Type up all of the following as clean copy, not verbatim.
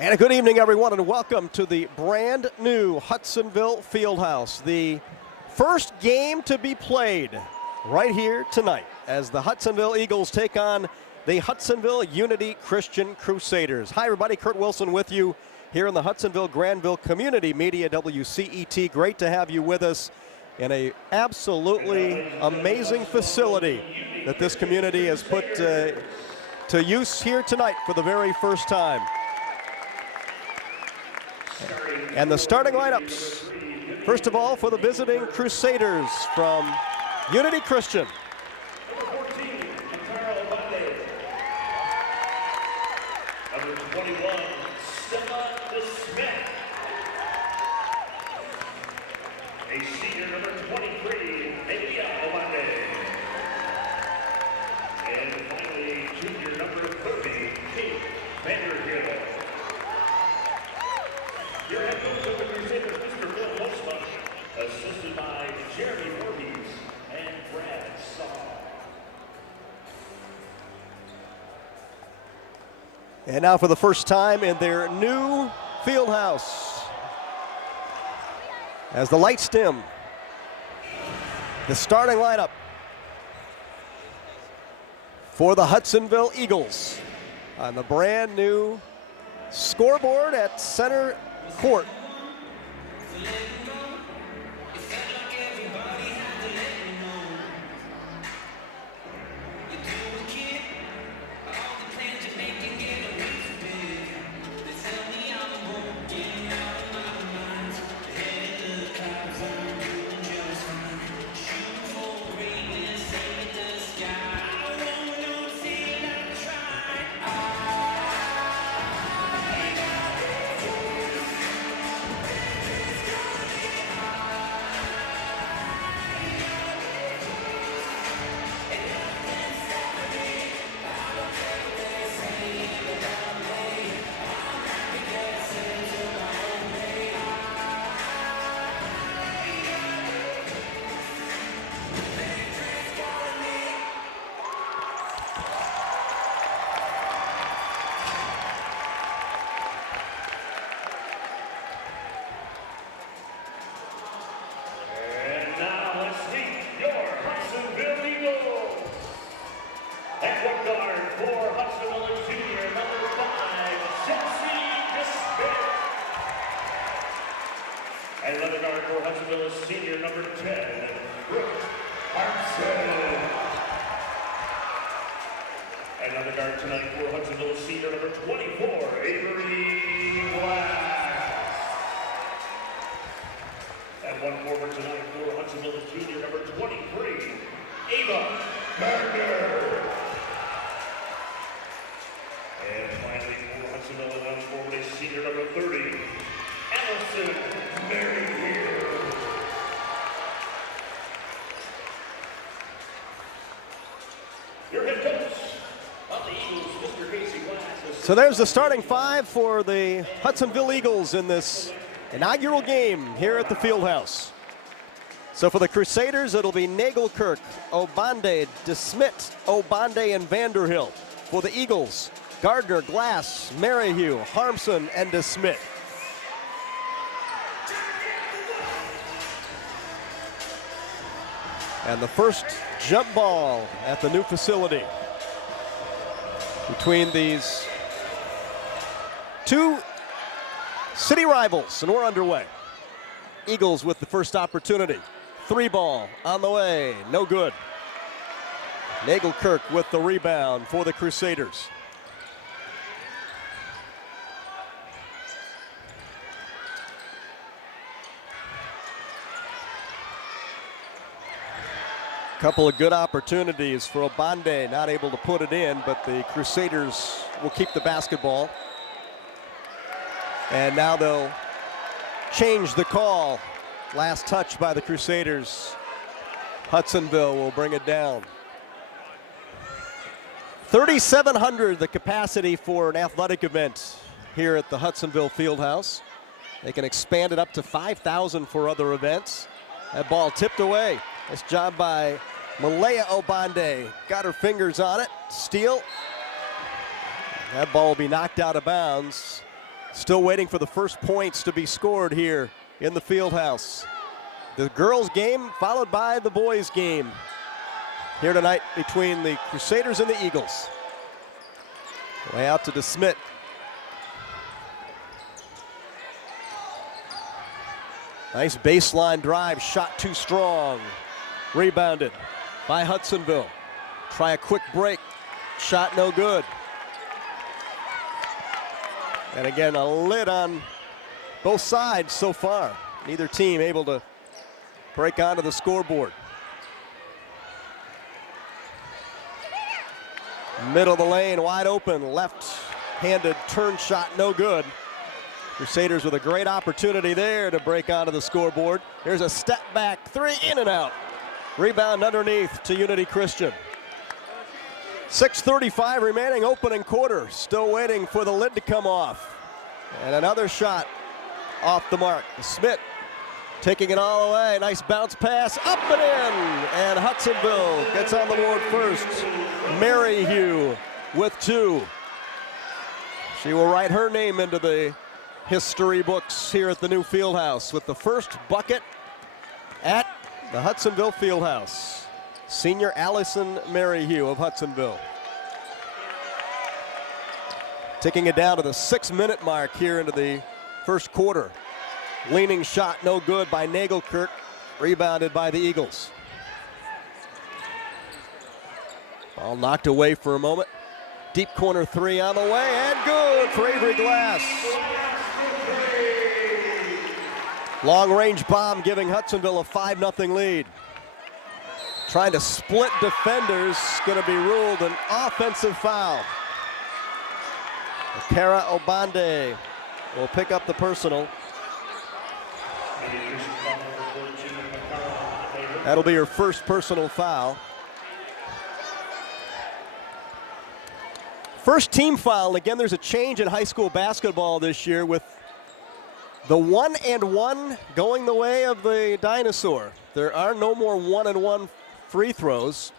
And a good evening, everyone, and welcome to the brand new Hudsonville Fieldhouse. The first game to be played right here tonight as the Hudsonville Eagles take on the Hudsonville Unity Christian Crusaders. Hi, everybody. Kurt Wilson with you here in the Hudsonville-Granville Community Media WCET. Great to have you with us in a absolutely amazing facility that this community has put to use here tonight for the very first time. And the starting lineups, first of all, for the visiting Crusaders from Unity Christian. Number 21, a senior, number 23, and finally, junior, number 30, Kate Vanderhill. Your head coach of the Crusaders, Mr. Bill Postma, assisted by Jeremy Voorhees and Brad Saul. And now for the first time in their new field house, as the lights dim, the starting lineup for the Hudsonville Eagles on the brand new scoreboard at center court. And another guard for Hudsonville is senior, number 10, Brooke Harmson. Another guard tonight for Hudsonville is senior, number 24, Avery Glass. And one forward tonight for Hudsonville is junior, number 23, Ava Gardner. And finally for Hudsonville, one forward is senior, number 30, Allison Mary here. Your head coach of the Eagles, Mr. Casey Glass. So there's the starting five for the Hudsonville Eagles in this inaugural game here at the Fieldhouse. So for the Crusaders, it'll be Nagelkirk, Obande, DeSmit, Obande, and Vanderhill. For the Eagles, Gardner, Glass, Merrihew, Harmson, and DeSmit. And the first jump ball at the new facility between these two city rivals, and we're underway. Eagles with the first opportunity. 3 ball on the way, no good. Nagelkirk with the rebound for the Crusaders. Couple of good opportunities for Obande, not able to put it in, but the Crusaders will keep the basketball. And now they'll change the call. Last touch by the Crusaders. Hudsonville will bring it down. 3,700 the capacity for an athletic event here at the Hudsonville Fieldhouse. They can expand it up to 5,000 for other events. That ball tipped away. Nice job by Malaya Obande. Got her fingers on it. Steal. That ball will be knocked out of bounds. Still waiting for the first points to be scored here in the field house. The girls' game followed by the boys' game here tonight between the Crusaders and the Eagles. Way out to DeSmit. Nice baseline drive, shot too strong. Rebounded by Hudsonville. Try a quick break, shot no good. And again, a lid on both sides so far. Neither team able to break onto the scoreboard. Middle of the lane, wide open, left-handed turn shot, no good. Crusaders with a great opportunity there to break onto the scoreboard. Here's a step back three, in and out. Rebound underneath to Unity Christian. 6:35 remaining, opening quarter. Still waiting for the lid to come off. And another shot off the mark. Smith taking it all the way. Nice bounce pass, up and in. And Hudsonville gets on the board first. Maryhugh with two. She will write her name into the history books here at the new Fieldhouse with the first bucket at the Hudsonville Fieldhouse. Senior Allison Maryhugh of Hudsonville. Taking it down to the 6-minute mark here into the first quarter. Leaning shot, no good by Nagelkirk, rebounded by the Eagles. Ball knocked away for a moment. Deep corner three on the way, and good for Avery Glass. Long-range bomb giving Hudsonville a 5-0 lead. Trying to split defenders, going to be ruled an offensive foul. Kara Obande will pick up the personal. That'll be her first personal foul. First team foul, and again there's a change in high school basketball this year with the 1-and-1 going the way of the dinosaur. There are no more 1-and-1 free throws.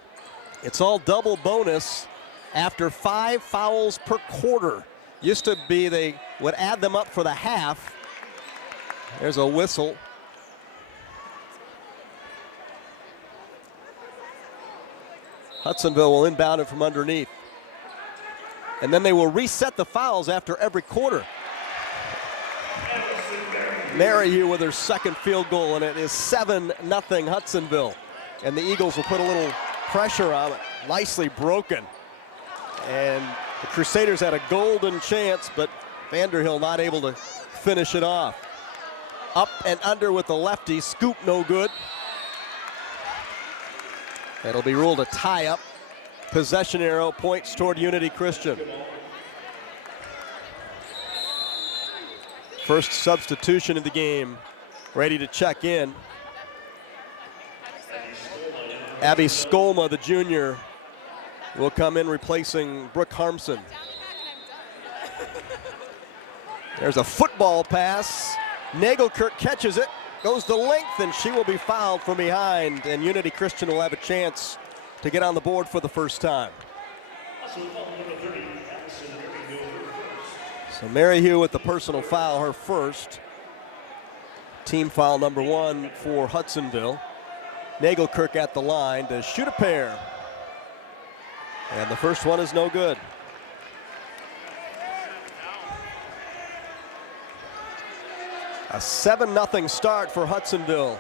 It's all double bonus after 5 fouls per quarter. Used to be they would add them up for the half. There's a whistle. Hudsonville will inbound it from underneath. And then they will reset the fouls after every quarter. Maryhugh with her second field goal, and it is 7-0 Hudsonville. And the Eagles will put a little pressure on it. Nicely broken. And the Crusaders had a golden chance, but Vanderhill not able to finish it off. Up and under with the lefty, scoop no good. That'll be ruled a tie-up. Possession arrow points toward Unity Christian. First substitution of the game, ready to check in. Abby Skolma, the junior, will come in replacing Brooke Harmson. There's a football pass. Nagelkirk catches it, goes the length, and she will be fouled from behind, and Unity Christian will have a chance to get on the board for the first time. So Maryhugh with the personal foul, her first. Team foul number 1 for Hudsonville. Nagelkirk at the line to shoot a pair. And the first one is no good. A 7-0 start for Hudsonville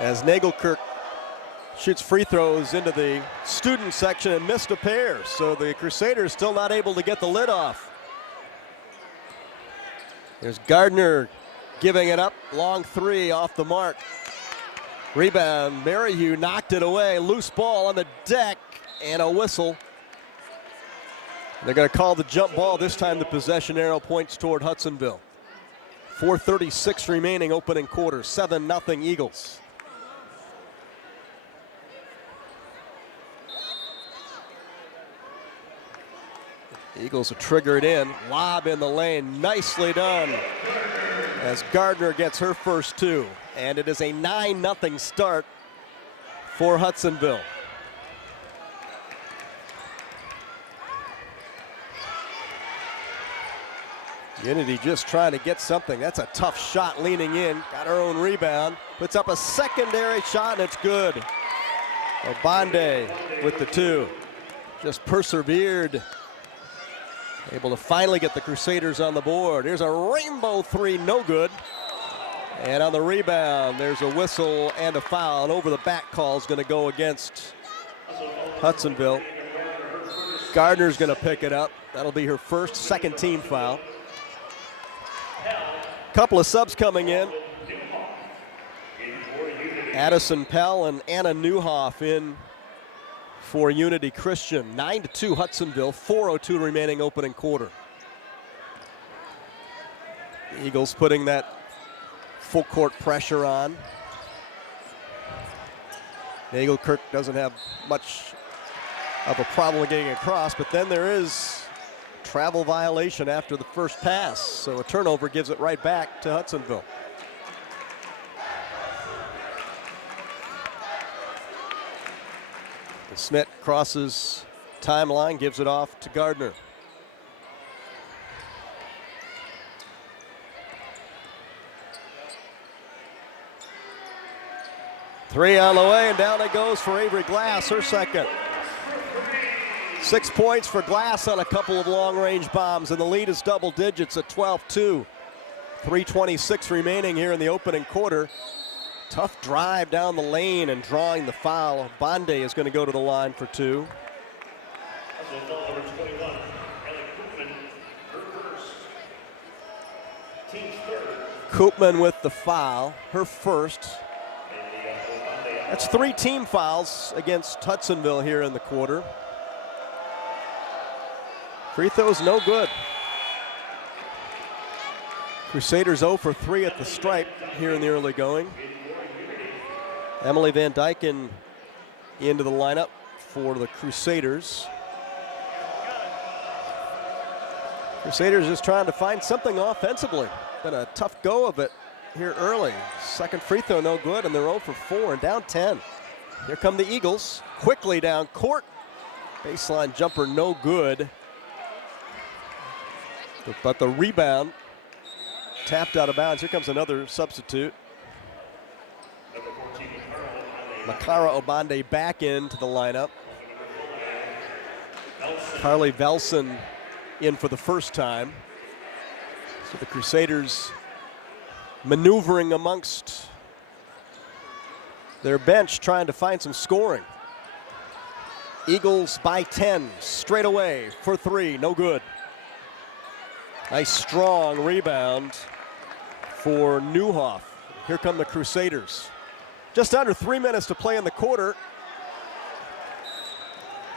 as Nagelkirk shoots free throws into the student section and missed a pair. So the Crusaders still not able to get the lid off. There's Gardner giving it up. Long three off the mark. Rebound, Maryhugh knocked it away. Loose ball on the deck and a whistle. They're going to call the jump ball. This time the possession arrow points toward Hudsonville. 4:36 remaining, opening quarter. 7-0 Eagles. Eagles are triggered in. Lob in the lane. Nicely done as Gardner gets her first two. And it is a 9-0 start for Hudsonville. Unity just trying to get something. That's a tough shot leaning in. Got her own rebound. Puts up a secondary shot, and it's good. Obande with the 2. Just persevered. Able to finally get the Crusaders on the board. Here's a rainbow 3, no good. And on the rebound, there's a whistle and a foul. And over the back call is going to go against Hudsonville. Gardner's going to pick it up. That'll be her first, second team foul. Couple of subs coming in. Addison Pell and Anna Newhoff in for Unity Christian. 9-2 Hudsonville, 4:02 remaining opening quarter. The Eagles putting that full court pressure on. Nagelkirk doesn't have much of a problem getting across, but then there is travel violation after the first pass, so a turnover gives it right back to Hudsonville. Smith crosses timeline, gives it off to Gardner. Three on the way, and down it goes for Avery Glass, her second. 6 points for Glass on a couple of long-range bombs, and the lead is double digits at 12-2. 3:26 remaining here in the opening quarter. Tough drive down the lane and drawing the foul. Bonde is going to go to the line for 2. Koopman with the foul, her first. That's 3 team fouls against Hudsonville here in the quarter. Free throws no good. Crusaders 0 for 3 at the stripe here in the early going. Emily Van Dyken into the lineup for the Crusaders. Crusaders just trying to find something offensively. Been a tough go of it here early. Second free throw no good, and they're 0 for 4 and down 10. Here come the Eagles, quickly down court. Baseline jumper no good. But the rebound tapped out of bounds. Here comes another substitute. Makara Obande back into the lineup. Carly Velson in for the first time. So the Crusaders maneuvering amongst their bench, trying to find some scoring. Eagles by 10, straight away for 3, no good. Nice strong rebound for Newhoff. Here come the Crusaders. Just under 3 minutes to play in the quarter.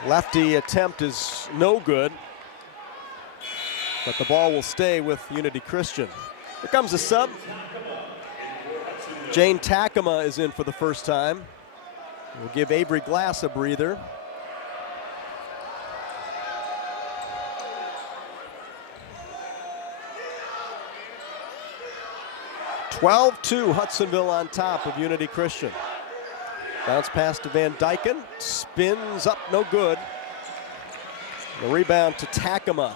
Lefty attempt is no good, but the ball will stay with Unity Christian. Here comes a sub. Jane Takema is in for the first time. We'll give Avery Glass a breather. (12-2) Hudsonville on top of Unity Christian. Bounce pass to Van Dyken, spins up, no good. The rebound to Takema.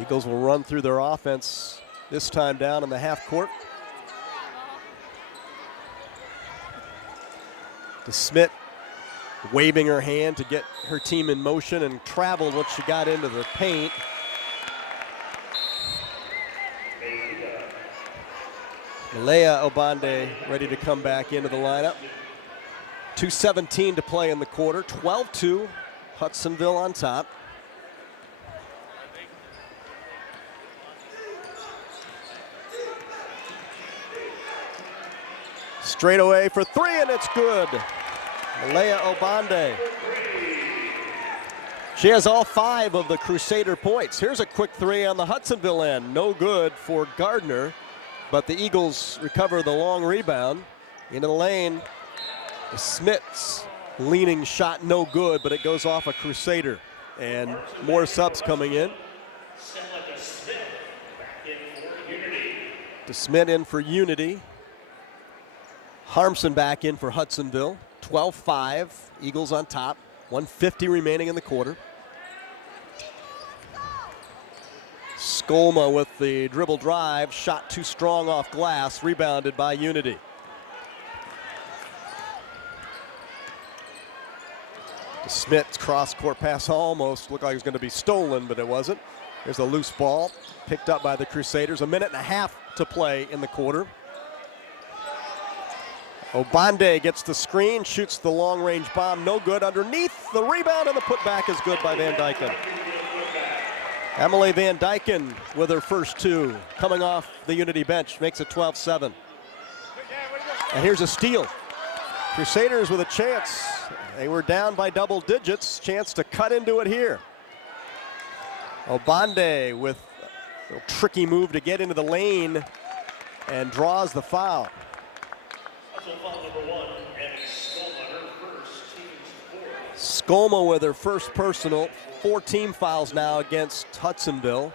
Eagles will run through their offense, this time down in the half court. DeSmit waving her hand to get her team in motion and traveled once she got into the paint. Malaya Obande ready to come back into the lineup. 2:17 to play in the quarter. 12-2, Hudsonville on top. Straight away for 3, and it's good. Malaya Obande. She has all 5 of the Crusader points. Here's a quick 3 on the Hudsonville end. No good for Gardner, but the Eagles recover the long rebound. Into the lane, Smith's leaning shot no good, but it goes off a Crusader. And more subs coming in. DeSmit in for Unity. Harmson back in for Hudsonville. 12-5. Eagles on top. 1:50 remaining in the quarter. Skolma with the dribble drive. Shot too strong off glass. Rebounded by Unity. Smith's cross-court pass almost looked like it was going to be stolen, but it wasn't. There's a loose ball picked up by the Crusaders. 1.5 minutes to play in the quarter. Obande gets the screen, shoots the long-range bomb, no good. Underneath, the rebound and the putback is good by Van Dyken. Emily Van Dyken with her first two, coming off the Unity bench, makes it 12-7. And here's a steal. Crusaders with a chance. They were down by double digits. Chance to cut into it here. Obande with a little tricky move to get into the lane and draws the foul. Skolma with her first personal. 4 team fouls now against Hudsonville.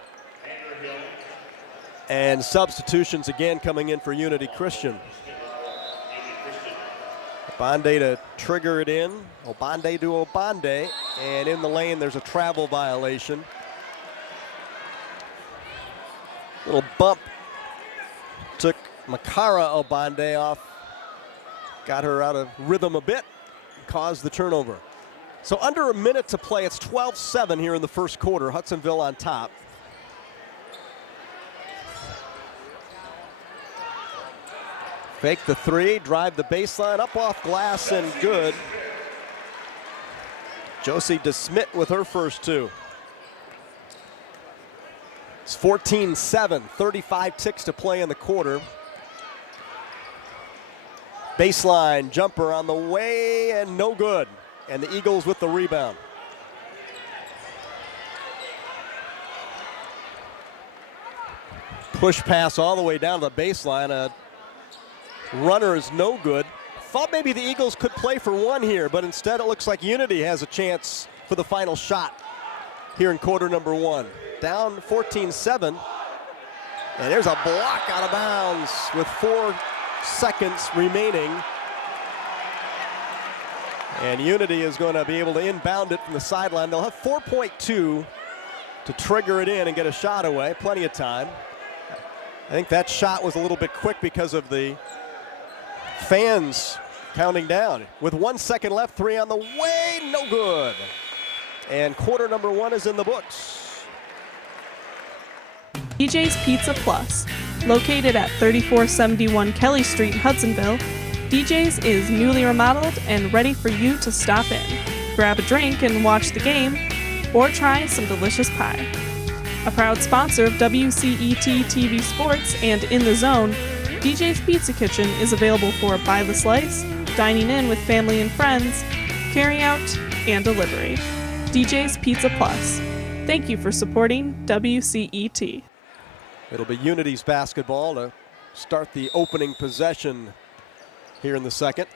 And substitutions again coming in for Unity Christian. Obande to trigger it in. Obande to Obande. And in the lane, there's a travel violation. Little bump took Makara Obande off. Got her out of rhythm a bit. Caused the turnover. So under a minute to play. It's 12-7 here in the first quarter. Hudsonville on top. Fake the three, drive the baseline, up off glass and good. Josie DeSmit with her first two. It's 14-7, 35 ticks to play in the quarter. Baseline jumper on the way and no good. And the Eagles with the rebound. Push pass all the way down to the baseline. A runner is no good. Thought maybe the Eagles could play for one here, but instead it looks like Unity has a chance for the final shot here in quarter number one. Down 14-7. And there's a block out of bounds with 4 seconds remaining. And Unity is going to be able to inbound it from the sideline. They'll have 4.2 to trigger it in and get a shot away. Plenty of time. I think that shot was a little bit quick because of the fans counting down. With 1 second left, 3 on the way, no good. And quarter number one is in the books. DJ's Pizza Plus, located at 3471 Kelly Street, Hudsonville. DJ's is newly remodeled and ready for you to stop in. Grab a drink and watch the game, or try some delicious pie. A proud sponsor of WCET TV Sports and In the Zone, DJ's Pizza Kitchen is available for by the slice, dining in with family and friends, carry out, and delivery. DJ's Pizza Plus. Thank you for supporting WCET. It'll be Unity's basketball to start the opening possession here in the second.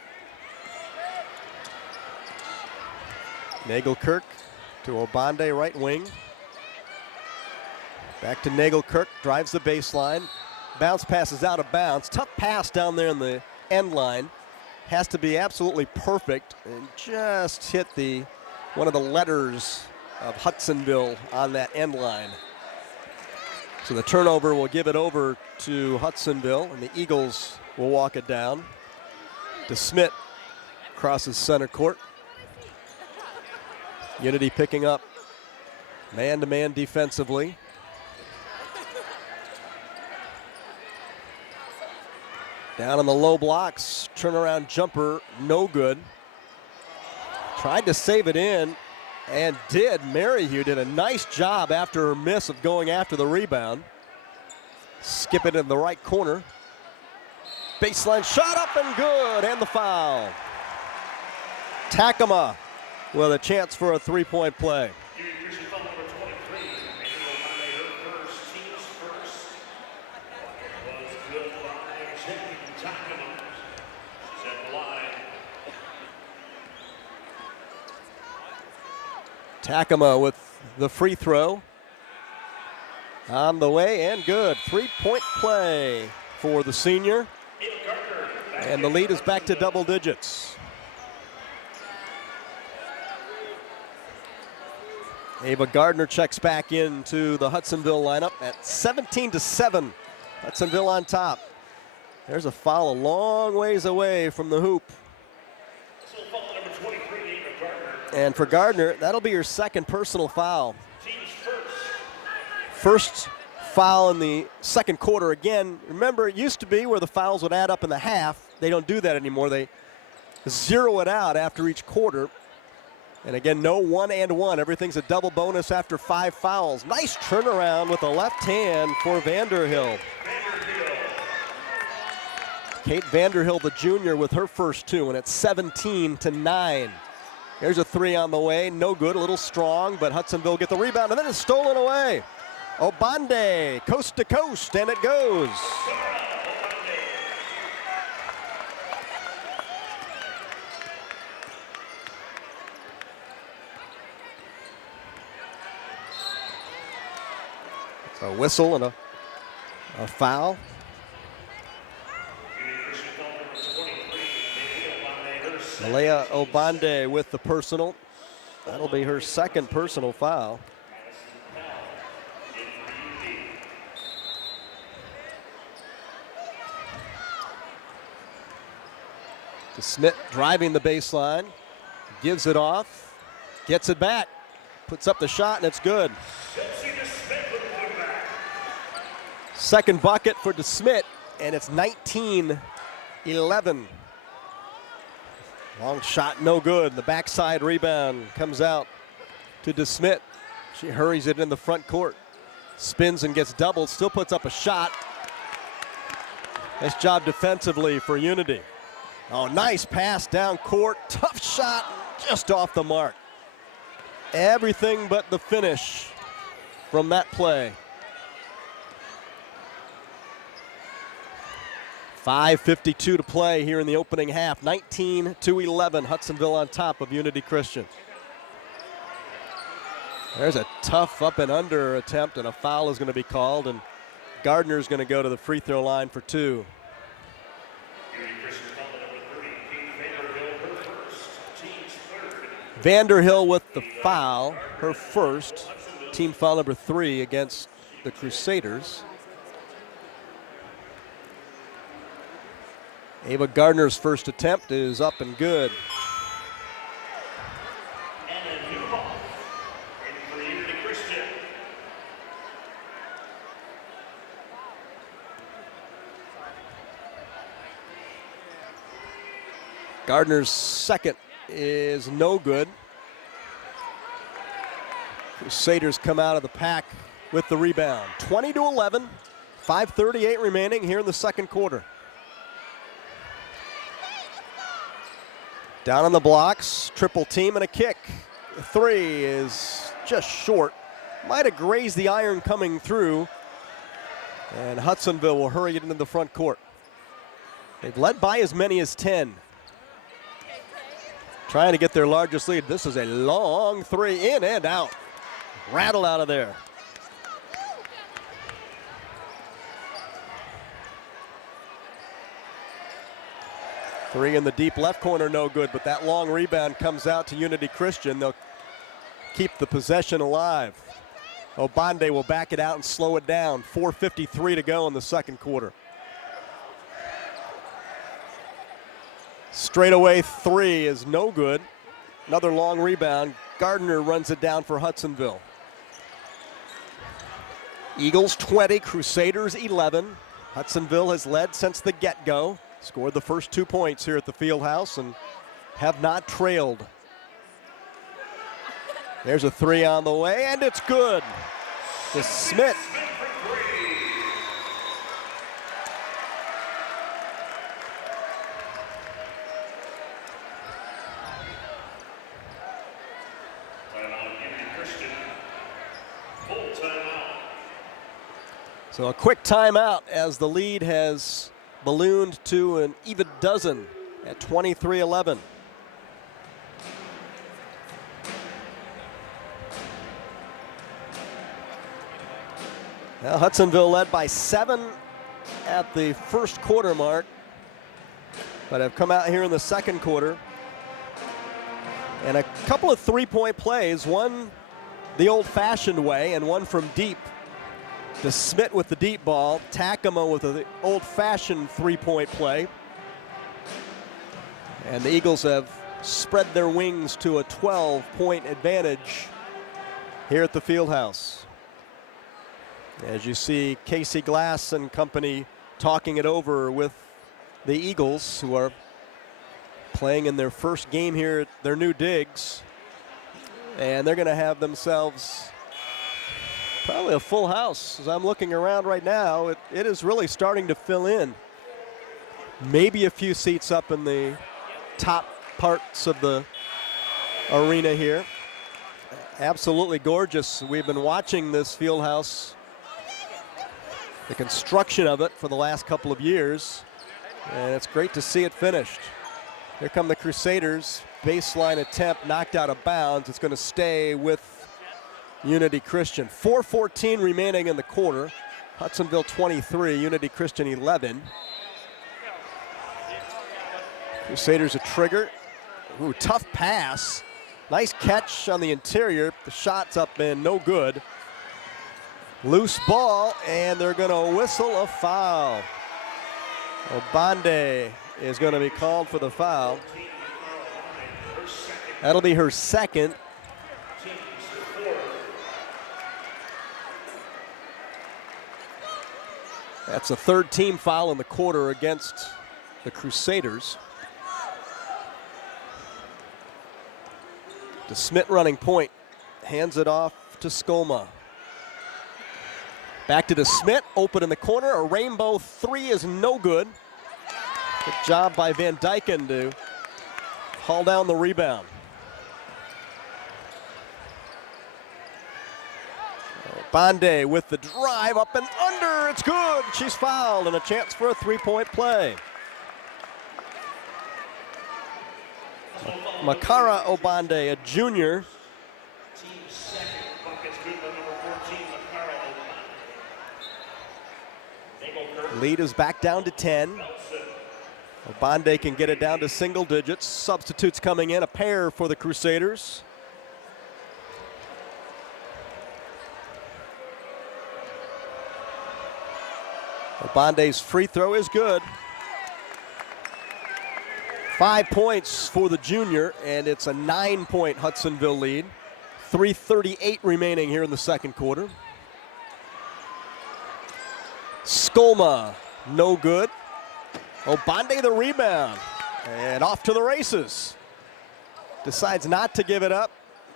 Nagelkirk to Obande, right wing. Back to Nagelkirk, drives the baseline. Bounce passes out of bounds. Tough pass down there in the end line. Has to be absolutely perfect and just hit one of the letters of Hudsonville on that end line. So the turnover will give it over to Hudsonville, and the Eagles will walk it down. DeSmit crosses center court. Unity picking up man-to-man defensively. Down on the low blocks, turnaround jumper, no good. Tried to save it in, and did. Maryhugh did a nice job after her miss of going after the rebound. Skip it in the right corner. Baseline shot up and good, and the foul. Takama with a chance for a three-point play. Takama with the free throw. On the way and good. 3-point play for the senior. And the lead is back to double digits. Ava Gardner checks back into the Hudsonville lineup at 17-7. Hudsonville on top. There's a foul a long ways away from the hoop. And for Gardner, that'll be her second personal foul. First foul in the second quarter again. Remember, it used to be where the fouls would add up in the half. They don't do that anymore. They zero it out after each quarter. And again, no 1-and-1. Everything's a double bonus after 5 fouls. Nice turnaround with the left hand for Vanderhill. Kate Vanderhill, the junior, with her first 2, and it's 17-9. There's a 3 on the way, no good, a little strong, but Hudsonville get the rebound, and then it's stolen away. Obande, coast to coast, and it goes. It's a whistle and a foul. Malaya Obande with the personal. That'll be her second personal foul. DeSmit driving the baseline, gives it off, gets it back, puts up the shot, and it's good. Second bucket for DeSmit, and it's 19-11. Long shot, no good. The backside rebound comes out to DeSmit. She hurries it in the front court. Spins and gets doubled, still puts up a shot. Nice job defensively for Unity. Oh, nice pass down court. Tough shot, just off the mark. Everything but the finish from that play. 5:52 to play here in the opening half. 19-11. Hudsonville on top of Unity Christian. There's a tough up and under attempt, and a foul is going to be called, and Gardner's going to go to the free throw line for 2. Vanderhill with the foul, her first, team foul number 3 against the Crusaders. Ava Gardner's first attempt is up and good. And a new ball for Unity Christian. Gardner's second is no good. Crusaders come out of the pack with the rebound. 20-11, 5:38 remaining here in the second quarter. Down on the blocks, triple team and a kick. The 3 is just short. Might have grazed the iron coming through. And Hudsonville will hurry it into the front court. They've led by as many as 10. Trying to get their largest lead. This is a long 3, in and out. Rattle out of there. Three in the deep left corner, no good, but that long rebound comes out to Unity Christian. They'll keep the possession alive. Obande will back it out and slow it down. 4:53 to go in the second quarter. Straightaway 3 is no good. Another long rebound. Gardner runs it down for Hudsonville. Eagles 20, Crusaders 11. Hudsonville has led since the get-go. Scored the first 2 points here at the Fieldhouse and have not trailed. There's a 3 on the way, and it's good. DeSmit. So a quick timeout as the lead has ballooned to an even dozen at 23-11. Now Hudsonville led by 7 at the first quarter mark. but have come out here in the second quarter. And a couple of three-point plays, one the old-fashioned way and one from deep. DeSmit with the deep ball, Takema with the old-fashioned three-point play. And the Eagles have spread their wings to a 12-point advantage here at the Fieldhouse. As you see Casey Glass and company talking it over with the Eagles, who are playing in their first game here at their new digs. And they're going to have themselves probably a full house. As I'm looking around right now, it is really starting to fill in. Maybe a few seats up in the top parts of the arena here. Absolutely gorgeous. We've been watching this field house, the construction of it, for the last couple of years, and it's great to see it finished. Here come the Crusaders. Baseline attempt knocked out of bounds. It's going to stay with Unity Christian. 4:14 remaining in the quarter. Hudsonville 23, Unity Christian 11. Crusaders a trigger. Ooh, tough pass. Nice catch on the interior. The shot's up and no good. Loose ball, and they're going to whistle a foul. Obande is going to be called for the foul. That'll be her second. That's a third team foul in the quarter against the Crusaders. DeSmit running point, hands it off to Skoma. Back to DeSmit, open in the corner. A rainbow three is no good. Good job by Van Dyken to haul down the rebound. Bonde with the drive up and under. It's good. She's fouled, and a chance for a three-point play. Makara Obande, a junior. Lead is back down to 10. Obande can get it down to single digits. Substitutes coming in, a pair for the Crusaders. Obande's free throw is good. 5 points for the junior, and it's a 9-point Hudsonville lead. 3:38 remaining here in the second quarter. Skoma, no good. Obande the rebound, and off to the races. Decides not to give it up.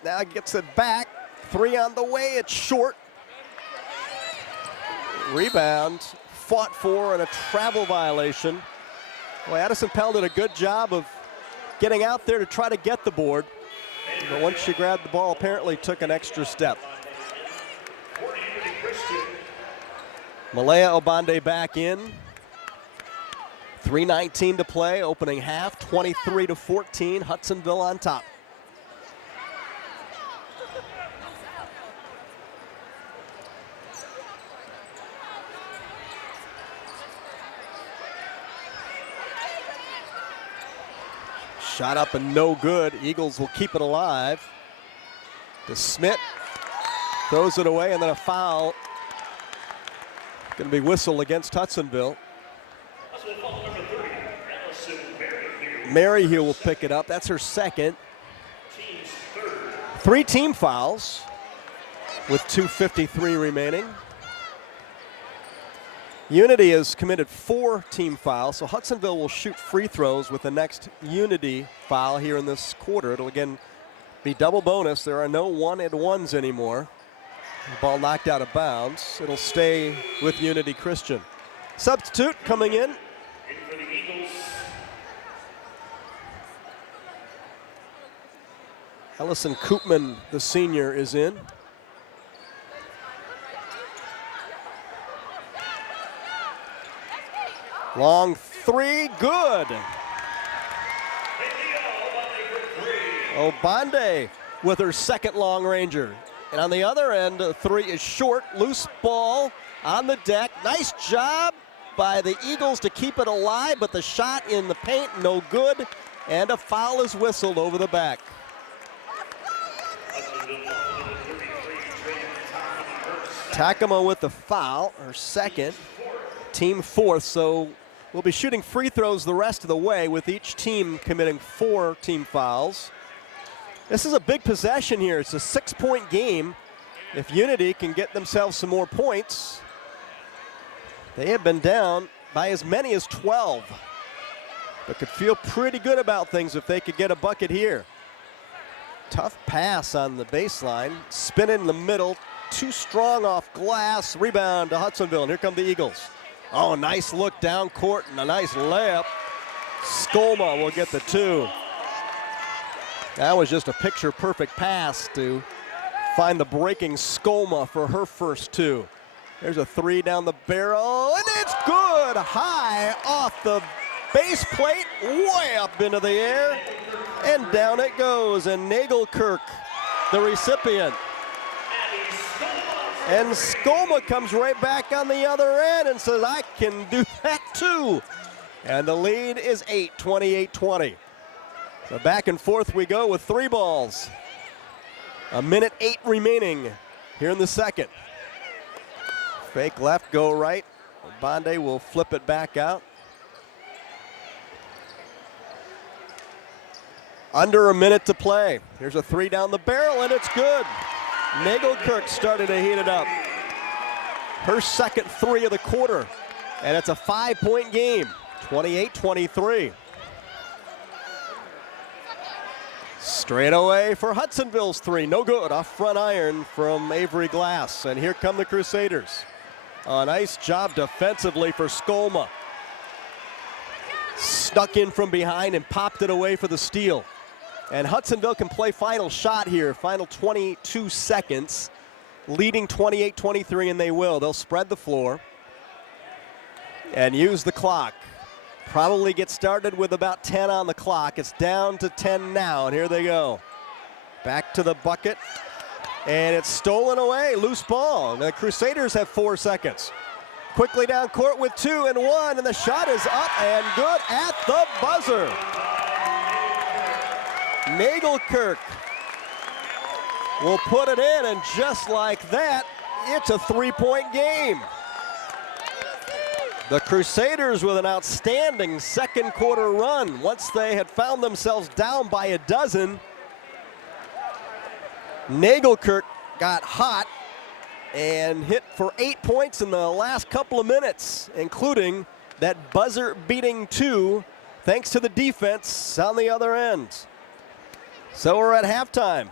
Now gets it back. Three on the way, it's short. Rebound, fought for, and a travel violation. Well, Addison Pell did a good job of getting out there to try to get the board. But once she grabbed the ball, apparently took an extra step. Malaya Obande back in. 3:19 to play, opening half, 23-14, Hudsonville on top. Shot up and no good. Eagles will keep it alive. DeSmit throws it away, and then a foul. Going to be whistled against Hudsonville. Maryhill will pick it up. That's her second. 3 team fouls with 2:53 remaining. Unity has committed 4 team fouls, so Hudsonville will shoot free throws with the next Unity foul here in this quarter. It'll again be double bonus. There are no 1-and-1s anymore. The ball knocked out of bounds. It'll stay with Unity Christian. Substitute coming in. For the Eagles, Ellison Koopman, the senior, is in. Long three, good. Obande with her second long ranger. And on the other end, a three is short. Loose ball on the deck. Nice job by the Eagles to keep it alive, but the shot in the paint, no good, and a foul is whistled over the back. Takama with the foul, her second, team fourth, so we'll be shooting free throws the rest of the way with each team committing 4 team fouls. This is a big possession here. It's a 6-point game. If Unity can get themselves some more points, they have been down by as many as 12, but could feel pretty good about things if they could get a bucket here. Tough pass on the baseline, spin in the middle, too strong off glass, rebound to Hudsonville, and here come the Eagles. Oh, nice look down court and a nice layup. Skolma will get the 2. That was just a picture-perfect pass to find the breaking Skolma for her first 2. There's a 3 down the barrel, and it's good! High off the base plate, way up into the air, and down it goes, and Nagelkirk, the recipient. And Skolma comes right back on the other end and says, I can do that too. And the lead is 8, 28-20. So back and forth we go with 3 balls. 1:08 remaining here in the second. Fake left, go right. Bonde will flip it back out. Under a minute to play. Here's a 3 down the barrel, and it's good. Nagelkirk started to heat it up. Her second 3 of the quarter, and it's a 5-point game, 28-23. Straight away for Hudsonville's 3, no good, off front iron from Avery Glass, and here come the Crusaders. A nice job defensively for Skolma. Snuck in from behind and popped it away for the steal. And Hudsonville can play final shot here, final 22 seconds, leading 28-23, and they will. They'll spread the floor and use the clock. Probably get started with about 10 on the clock. It's down to 10 now, and here they go. Back to the bucket, and it's stolen away, loose ball. The Crusaders have 4 seconds. Quickly down court with 2 and 1, and the shot is up and good at the buzzer. Nagelkirk will put it in, and just like that, it's a 3-point game. The Crusaders with an outstanding second quarter run. Once they had found themselves down by a dozen, Nagelkirk got hot and hit for 8 points in the last couple of minutes, including that buzzer-beating 2, thanks to the defense on the other end. So we're at halftime.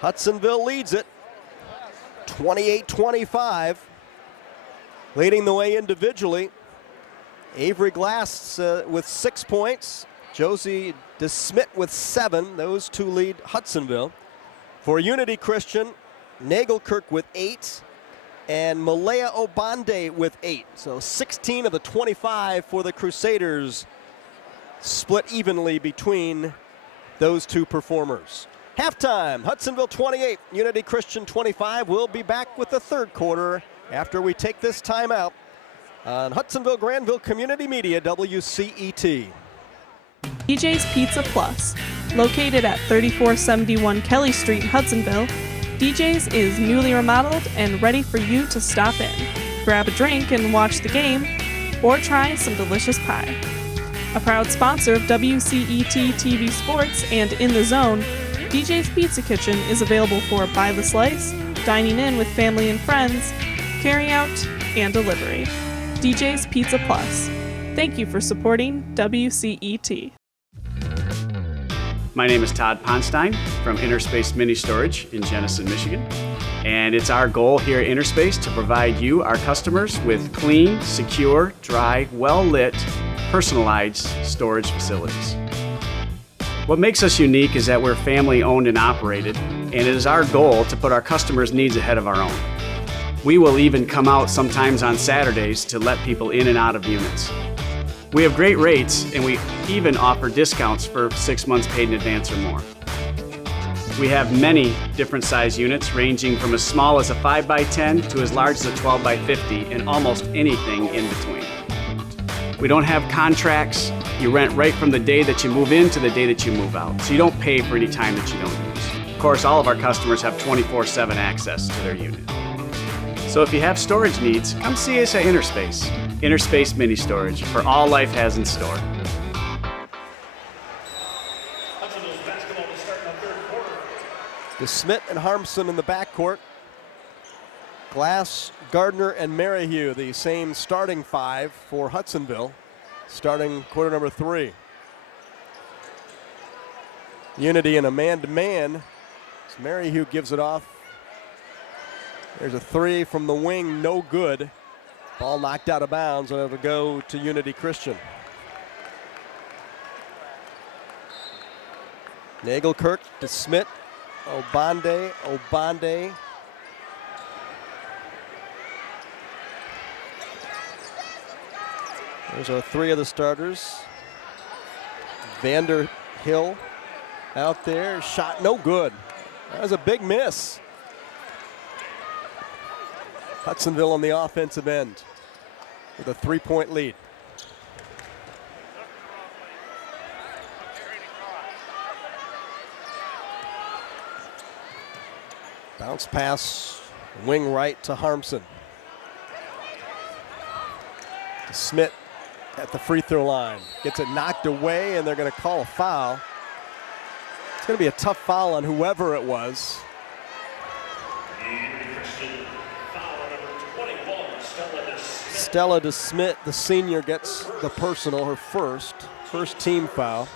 Hudsonville leads it, 28-25. Leading the way individually, Avery Glass with 6 points, Josie DeSmit with 7. Those 2 lead Hudsonville. For Unity Christian, Nagelkirk with 8, and Malaya Obande with 8. So 16 of the 25 for the Crusaders, split evenly between those 2 performers. Halftime, Hudsonville 28, Unity Christian 25. We'll be back with the third quarter after we take this timeout on Hudsonville Granville Community Media, WCET. DJ's Pizza Plus. Located at 3471 Kelly Street, Hudsonville, DJ's is newly remodeled and ready for you to stop in. Grab a drink and watch the game, or try some delicious pie. A proud sponsor of WCET TV Sports and In the Zone, DJ's Pizza Kitchen is available for by the slice, dining in with family and friends, carry out, and delivery. DJ's Pizza Plus. Thank you for supporting WCET. My name is Todd Ponstein from Interspace Mini Storage in Jenison, Michigan. And it's our goal here at Interspace to provide you, our customers, with clean, secure, dry, well-lit, personalized storage facilities. What makes us unique is that we're family owned and operated, and it is our goal to put our customers' needs ahead of our own. We will even come out sometimes on Saturdays to let people in and out of units. We have great rates, and we even offer discounts for 6 months paid in advance or more. We have many different size units ranging from as small as a 5x10 to as large as a 12x50 and almost anything in between. We don't have contracts. You rent right from the day that you move in to the day that you move out, so you don't pay for any time that you don't use. Of course, all of our customers have 24/7 access to their unit. So if you have storage needs, come see us at Interspace. Interspace Mini Storage, for all life has in store. Hudsonville's basketball will start in the third quarter. DeSmit and Harmson in the backcourt. Glass, Gardner, and Merrihew, the same starting five for Hudsonville, starting quarter number 3. Unity in a man-to-man. Merrihew gives it off. There's a 3 from the wing, no good. Ball knocked out of bounds, and it'll go to Unity Christian. Nagelkirk to Smith, Obande. There's our 3 of the starters. Vanderhill out there, shot no good. That was a big miss. Hudsonville on the offensive end with a 3-point lead. Bounce pass, wing right to Harmson. Smith at the free throw line. Gets it knocked away, and they're going to call a foul. It's going to be a tough foul on whoever it was. Stella DeSmit, the senior, gets the personal, her first team foul.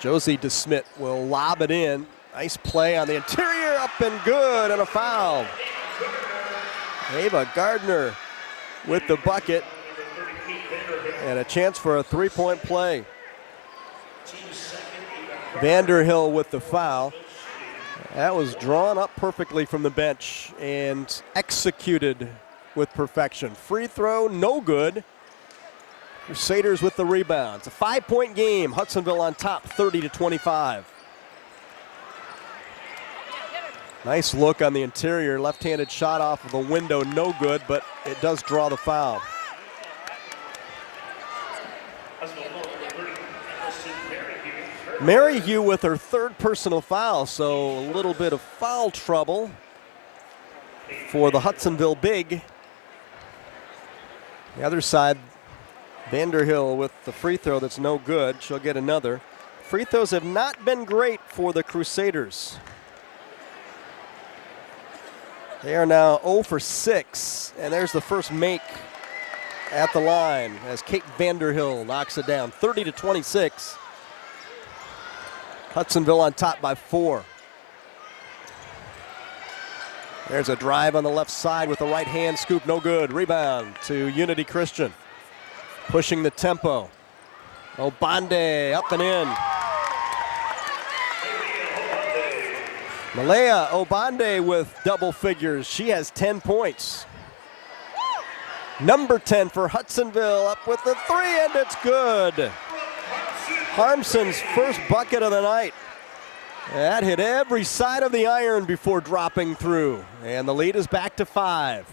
Josie DeSmit will lob it in. Nice play on the interior, up and good, and a foul. Ava Gardner with the bucket, and a chance for a 3-point play. Vanderhill with the foul. That was drawn up perfectly from the bench and executed with perfection. Free throw, no good. Crusaders with the rebound. It's a 5-point game. Hudsonville on top, 30-25. Nice look on the interior. Left-handed shot off of a window, no good, but it does draw the foul. Merrihew with her 3rd personal foul, so a little bit of foul trouble for the Hudsonville big. The other side, Vanderhill with the free throw that's no good. She'll get another. Free throws have not been great for the Crusaders. They are now 0 for 6, and there's the first make at the line as Kate Vanderhill knocks it down, 30-26. Hudsonville on top by 4. There's a drive on the left side with the right hand scoop, no good. Rebound to Unity Christian. Pushing the tempo. Obande up and in. Malaya Obande with double figures. She has 10 points. Number 10 for Hudsonville, up with the 3, and it's good. Harmson's first bucket of the night. That hit every side of the iron before dropping through, and the lead is back to 5.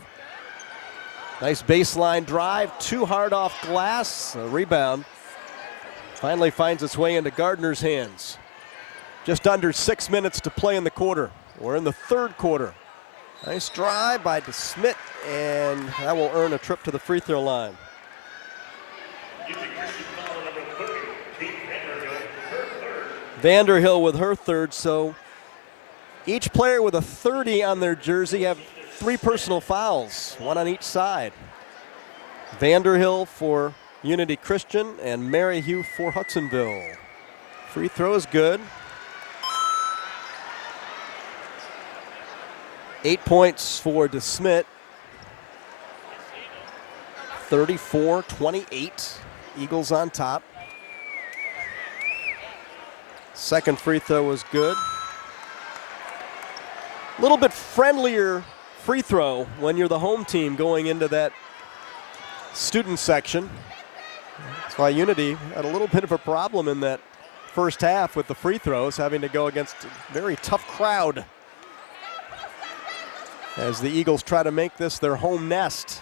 Nice baseline drive, too hard off glass. A rebound finally finds its way into Gardner's hands. Just under 6 minutes to play in the quarter. We're in the 3rd quarter. Nice drive by DeSmit, and that will earn a trip to the free throw line. Vanderhill with her 3rd, so each player with a 30 on their jersey have 3 personal fouls, 1 on each side. Vanderhill for Unity Christian and Merrihew for Hudsonville. Free throw is good. 8 points for DeSmit. 34-28, Eagles on top. Second free throw was good. A little bit friendlier free throw when you're the home team going into that student section. That's why Unity had a little bit of a problem in that first half with the free throws, having to go against a very tough crowd as the Eagles try to make this their home nest.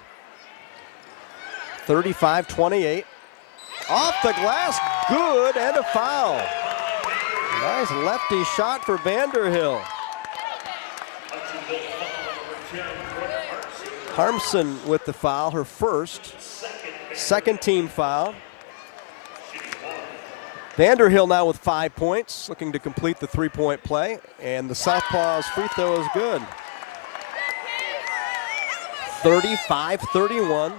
35-28. Off the glass, good, and a foul. Nice lefty shot for Vanderhill. Harmson with the foul, her first. Second team foul. Vanderhill now with 5 points, looking to complete the three-point play, and the Southpaw's free throw is good. 35-31.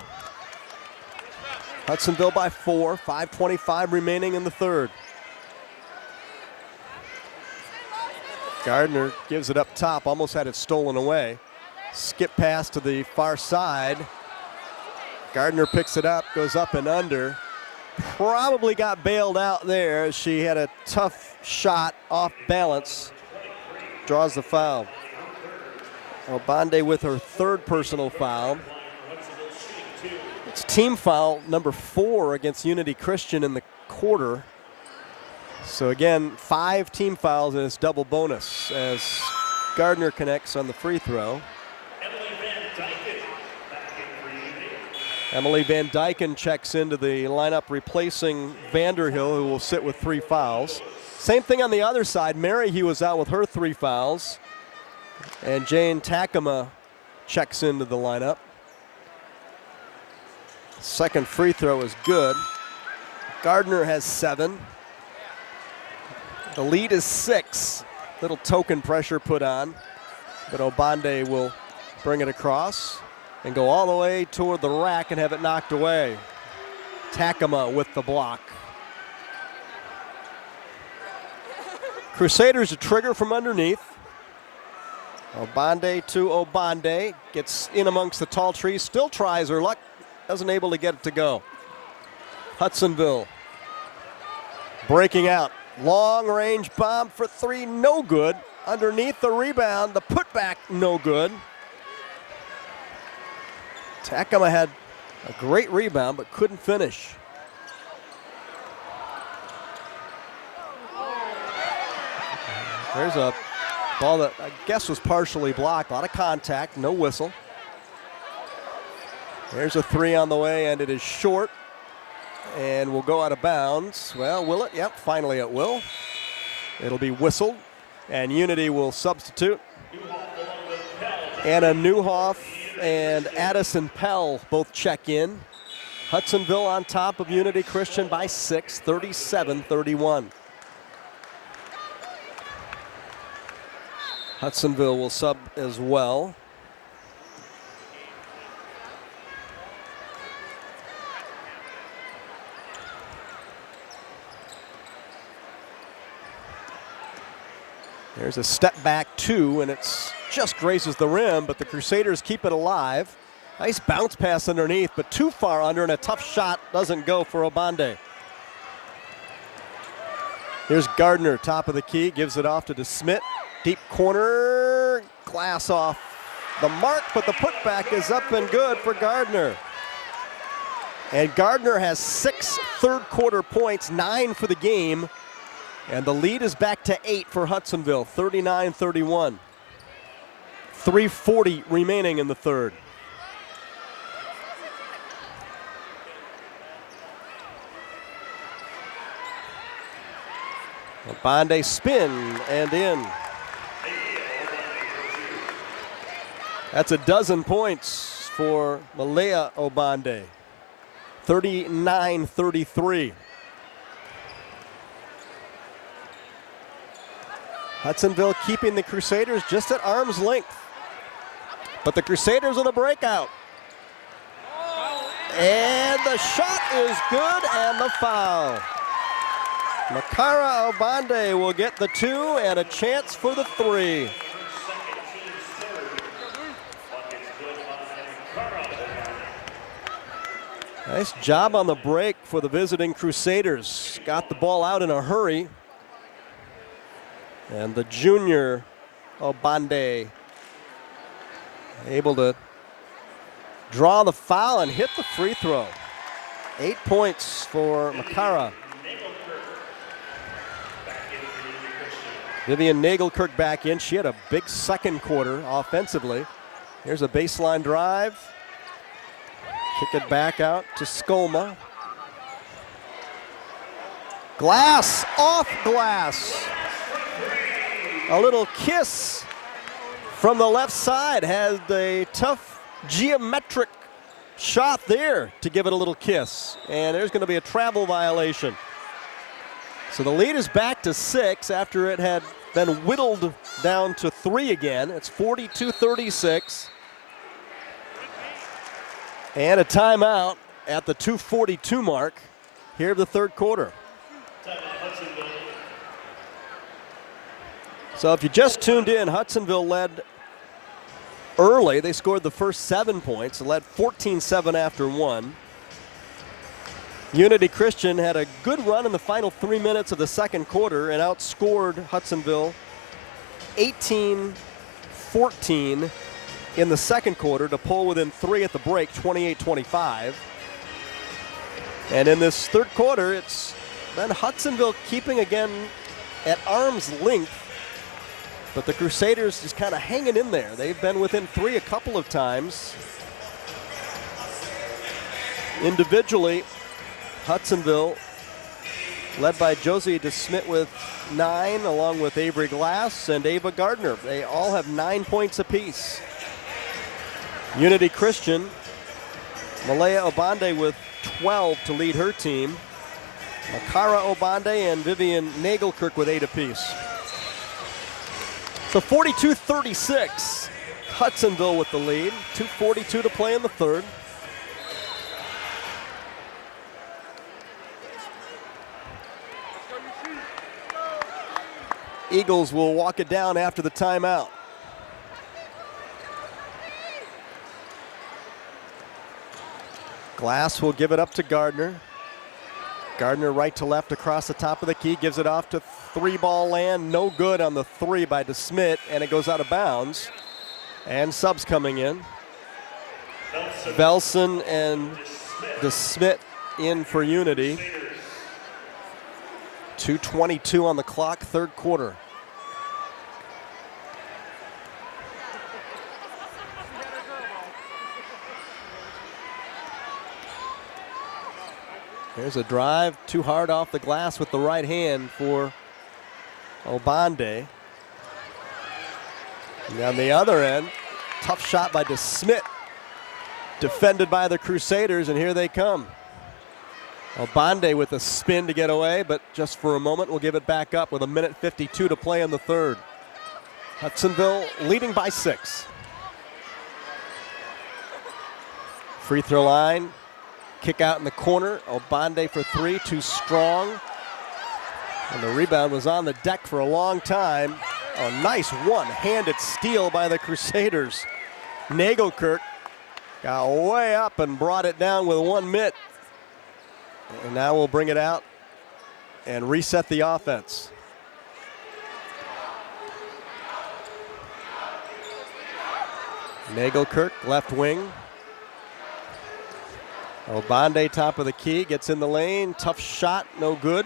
Hudsonville by 4, 5:25 remaining in the third. Gardner gives it up top, almost had it stolen away. Skip pass to the far side. Gardner picks it up, goes up and under. Probably got bailed out there as she had a tough shot off balance. Draws the foul. Obande with her third personal foul. It's team foul number 4 against Unity Christian in the quarter. So again, 5 team fouls and it's double bonus as Gardner connects on the free throw. Emily Van Dyken checks into the lineup replacing Vanderhill, who will sit with 3 fouls. Same thing on the other side. Mary, he was out with her 3 fouls. And Jane Takema checks into the lineup. Second free throw is good. Gardner has 7. The lead is 6. Little token pressure put on, but Obande will bring it across and go all the way toward the rack and have it knocked away. Takema with the block. Crusaders a trigger from underneath. Obande to Obande, gets in amongst the tall trees, still tries her luck, doesn't able to get it to go. Hudsonville breaking out. Long range bomb for 3, no good. Underneath the rebound, the putback, no good. Takema had a great rebound but couldn't finish. There's a ball that I guess was partially blocked. A lot of contact, no whistle. There's a 3 on the way, and it is short and will go out of bounds. Well, will it? Yep, finally it will. It'll be whistled, and Unity will substitute. Anna Newhoff and Addison Pell both check in. Hudsonville on top of Unity Christian by 6, 37-31. Hudsonville will sub as well. There's a step back 2, and it's just grazes the rim, but the Crusaders keep it alive. Nice bounce pass underneath, but too far under, and a tough shot doesn't go for Obande. Here's Gardner, top of the key, gives it off to DeSmit. Deep corner, glass off the mark, but the putback is up and good for Gardner. And Gardner has 6 third-quarter points, 9 for the game. And the lead is back to 8 for Hudsonville, 39-31. 3:40 remaining in the third. Obande spin and in. That's a dozen points for Malaya Obande. 39-33. Hudsonville keeping the Crusaders just at arm's length. But the Crusaders with a breakout. And the shot is good, and the foul. Makara Obande will get the 2 and a chance for the 3. Nice job on the break for the visiting Crusaders. Got the ball out in a hurry. And the junior Obande able to draw the foul and hit the free throw. 8 points for Makara. Vivian Nagelkirk back in. She had a big second quarter offensively. Here's a baseline drive. Kick it back out to Skolma. Glass, off glass. A little kiss from the left side. Had a tough geometric shot there to give it a little kiss. And there's going to be a travel violation. So the lead is back to 6 after it had been whittled down to 3 again. It's 42-36. And a timeout at the 2:42 mark here of the third quarter. So if you just tuned in, Hudsonville led early. They scored the first 7 points, led 14-7 after 1. Unity Christian had a good run in the final 3 minutes of the second quarter and outscored Hudsonville 18-14 in the second quarter to pull within 3 at the break, 28-25. And in this third quarter, it's been Hudsonville keeping again at arm's length, but the Crusaders just kind of hanging in there. They've been within 3 a couple of times. Individually, Hudsonville, led by Josie DeSmit with 9, along with Avery Glass and Ava Gardner. They all have 9 points apiece. Unity Christian, Malaya Obande with 12 to lead her team. Makara Obande and Vivian Nagelkirk with 8 apiece. So 42-36, Hudsonville with the lead. 2:42 to play in the third. Eagles will walk it down after the timeout. Glass will give it up to Gardner. Gardner right to left across the top of the key, gives it off to 3-ball land. No good on the 3 by DeSmit, and it goes out of bounds. And subs coming in. Velson and DeSmit in for Unity. 2:22 on the clock, third quarter. There's a drive, too hard off the glass with the right hand for Obande. And on the other end, tough shot by DeSmit, defended by the Crusaders, and here they come. Obande with a spin to get away, but just for a moment, we'll give it back up with 1:52 to play in the third. Hudsonville leading by 6. Free throw line. Kick out in the corner. Obande for 3, too strong. And the rebound was on the deck for a long time. A nice one-handed steal by the Crusaders. Nagelkirk got way up and brought it down with 1 mitt. And now we'll bring it out and reset the offense. Nagelkirk, left wing. Obande, top of the key, gets in the lane. Tough shot, no good.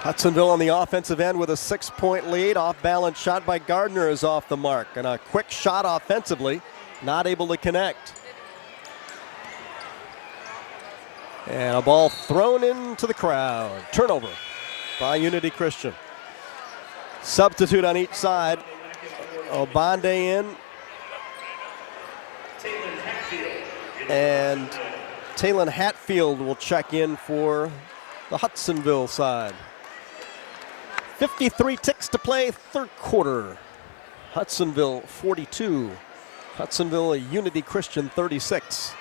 Hudsonville on the offensive end with a 6-point lead. Off-balance shot by Gardner is off the mark. And a quick shot offensively, not able to connect. And a ball thrown into the crowd. Turnover by Unity Christian. Substitute on each side. Obande in. And Taylon Hatfield will check in for the Hudsonville side. 53 ticks to play, third quarter. Hudsonville 42. Hudsonville Unity Christian 36.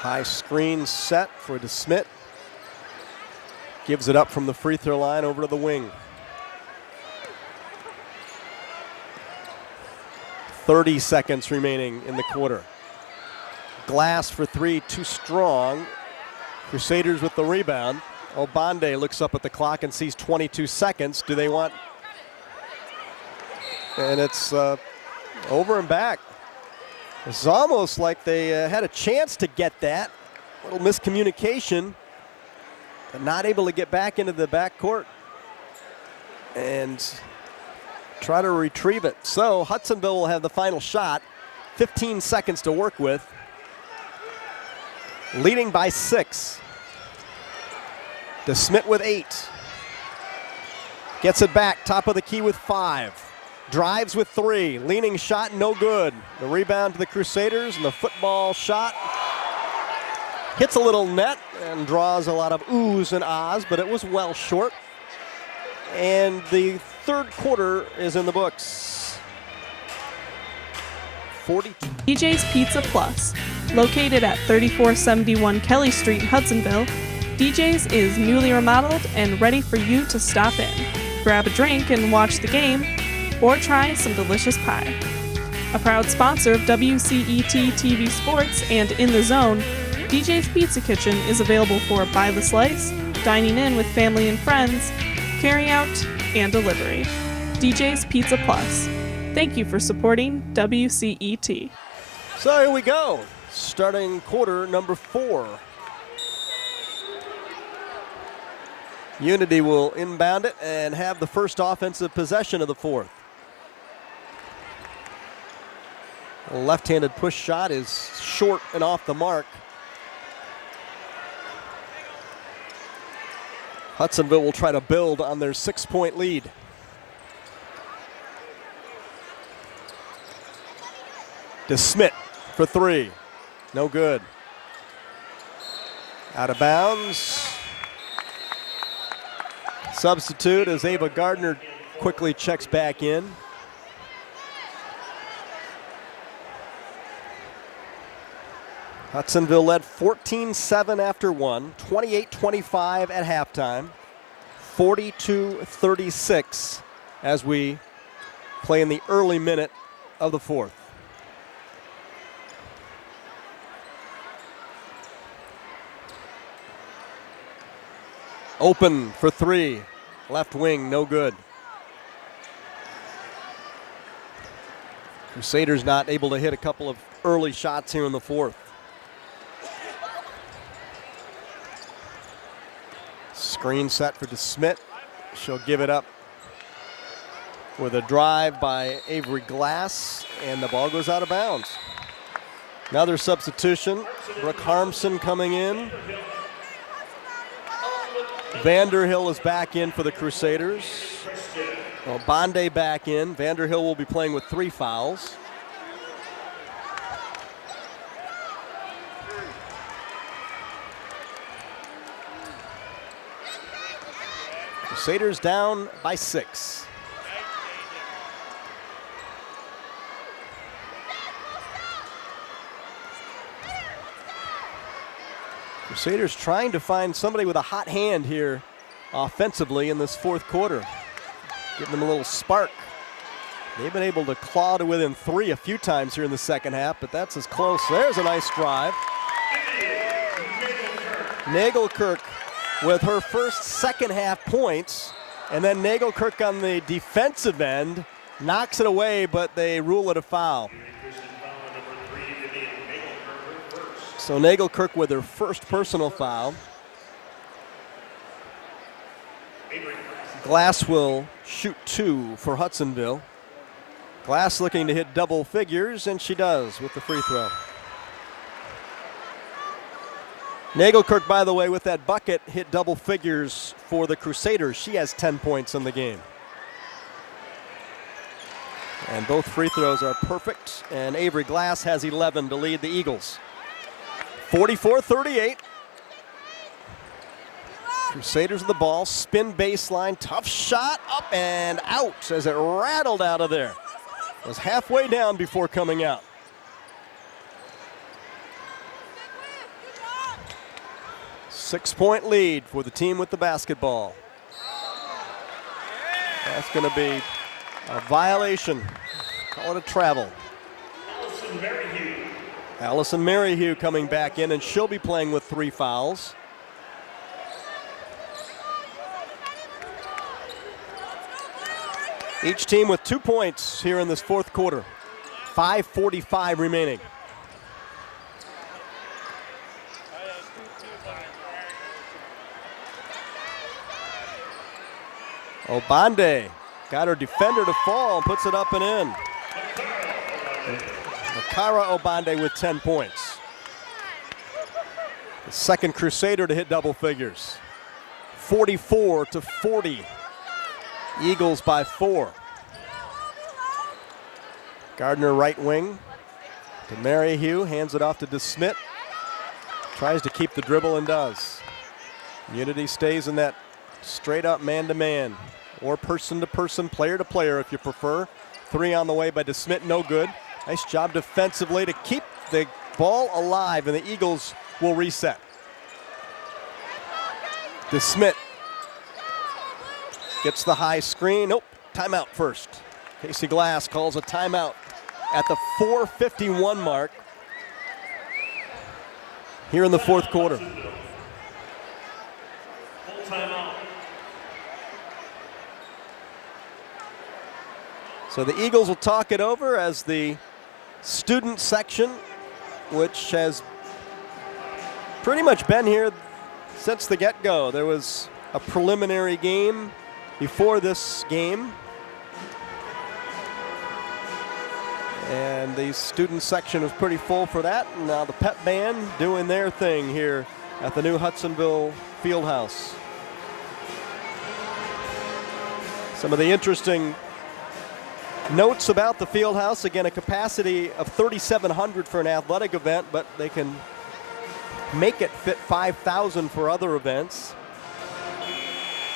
High screen set for DeSmit. Gives it up from the free throw line over to the wing. 30 seconds remaining in the quarter. Glass for 3, too strong. Crusaders with the rebound. Obande looks up at the clock and sees 22 seconds. Do they want? And it's over and back. It's almost like they had a chance to get that. A little miscommunication, but not able to get back into the backcourt and try to retrieve it. So Hudsonville will have the final shot. 15 seconds to work with. Leading by 6. DeSmit with 8. Gets it back, top of the key with 5. Drives with 3. Leaning shot, no good. The rebound to the Crusaders, and the football shot hits a little net and draws a lot of oohs and ahs, but it was well short. And the third quarter is in the books. 42. DJ's Pizza Plus. Located at 3471 Kelly Street, Hudsonville, DJ's is newly remodeled and ready for you to stop in. Grab a drink and watch the game, or try some delicious pie. A proud sponsor of WCET TV Sports and In the Zone, DJ's Pizza Kitchen is available for by the slice, dining in with family and friends, carry out, and delivery. DJ's Pizza Plus. Thank you for supporting WCET. So here we go, starting quarter number 4. Unity will inbound it and have the first offensive possession of the fourth. A left-handed push shot is short and off the mark. Hudsonville will try to build on their 6-point lead. DeSmit for 3. No good. Out of bounds. Substitute as Ava Gardner quickly checks back in. Hudsonville led 14-7 after 1, 28-25 at halftime, 42-36 as we play in the early minute of the fourth. Open for 3, left wing, no good. Crusaders not able to hit a couple of early shots here in the fourth. Screen set for DeSmit. She'll give it up with a drive by Avery Glass, and the ball goes out of bounds. Another substitution. Brooke Harmson coming in. Vanderhill is back in for the Crusaders. Well, Bonde back in. Vanderhill will be playing with 3 fouls. Crusaders down by 6. Crusaders trying to find somebody with a hot hand here offensively in this fourth quarter. Giving them a little spark. They've been able to claw to within 3 a few times here in the second half, but that's as close. There's a nice drive. Nagelkirk with her first second half points, and then Nagelkirk on the defensive end knocks it away, but they rule it a foul. So Nagelkirk with her first personal foul. Glass will shoot 2 for Hudsonville. Glass looking to hit double figures, and she does with the free throw. Nagelkirk, by the way, with that bucket, hit double figures for the Crusaders. She has 10 points in the game. And both free throws are perfect, and Avery Glass has 11 to lead the Eagles. 44-38. Crusaders with the ball, spin baseline, tough shot, up and out as it rattled out of there. It was halfway down before coming out. Six-point lead for the team with the basketball. That's going to be a violation. Call it a travel. Allison Maryhugh coming back in, and she'll be playing with 3 fouls. Each team with 2 points here in this fourth quarter. 5:45 remaining. Obande got her defender to fall and puts it up and in. Makara Obande with 10 points. The second Crusader to hit double figures. 44-40. Eagles by 4. Gardner right wing to Maryhugh, hands it off to DeSmit. Tries to keep the dribble and does. Unity stays in that straight up man-to-man or person-to-person, player-to-player if you prefer. 3 on the way by DeSmit, no good. Nice job defensively to keep the ball alive, and the Eagles will reset. DeSmit gets the high screen. Nope, timeout first. Casey Glass calls a timeout at the 4:51 mark here in the fourth quarter. Full timeout. So the Eagles will talk it over as the student section, which has pretty much been here since the get-go. There was a preliminary game before this game, and the student section was pretty full for that. And now the pep band doing their thing here at the new Hudsonville Fieldhouse. Some of the interesting notes about the Fieldhouse: again, a capacity of 3,700 for an athletic event, but they can make it fit 5,000 for other events.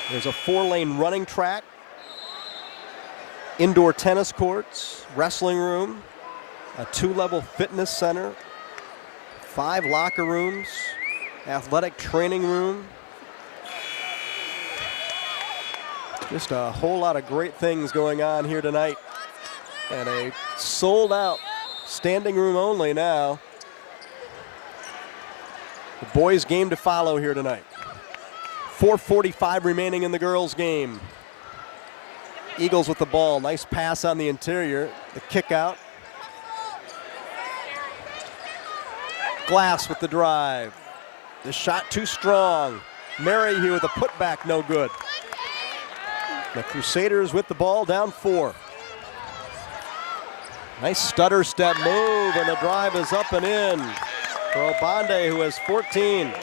There's a 4-lane running track, indoor tennis courts, wrestling room, a 2-level fitness center, 5 locker rooms, athletic training room. Just a whole lot of great things going on here tonight. And a sold-out standing room only now. The boys' game to follow here tonight. 4:45 remaining in the girls' game. Eagles with the ball. Nice pass on the interior. The kick out. Glass with the drive. The shot too strong. Maryhugh with a putback, no good. The Crusaders with the ball, down 4. Nice stutter step move, and the drive is up and in for Obande, who has 14.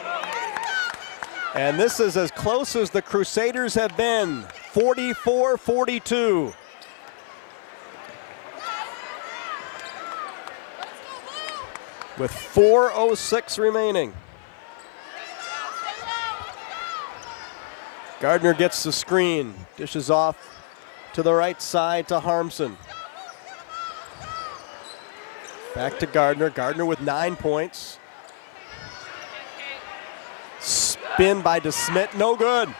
And this is as close as the Crusaders have been, 44-42. With 4:06 remaining. Gardner gets the screen, dishes off to the right side to Harmson. Back to Gardner. Gardner with 9 points. Spin by DeSmit, no good.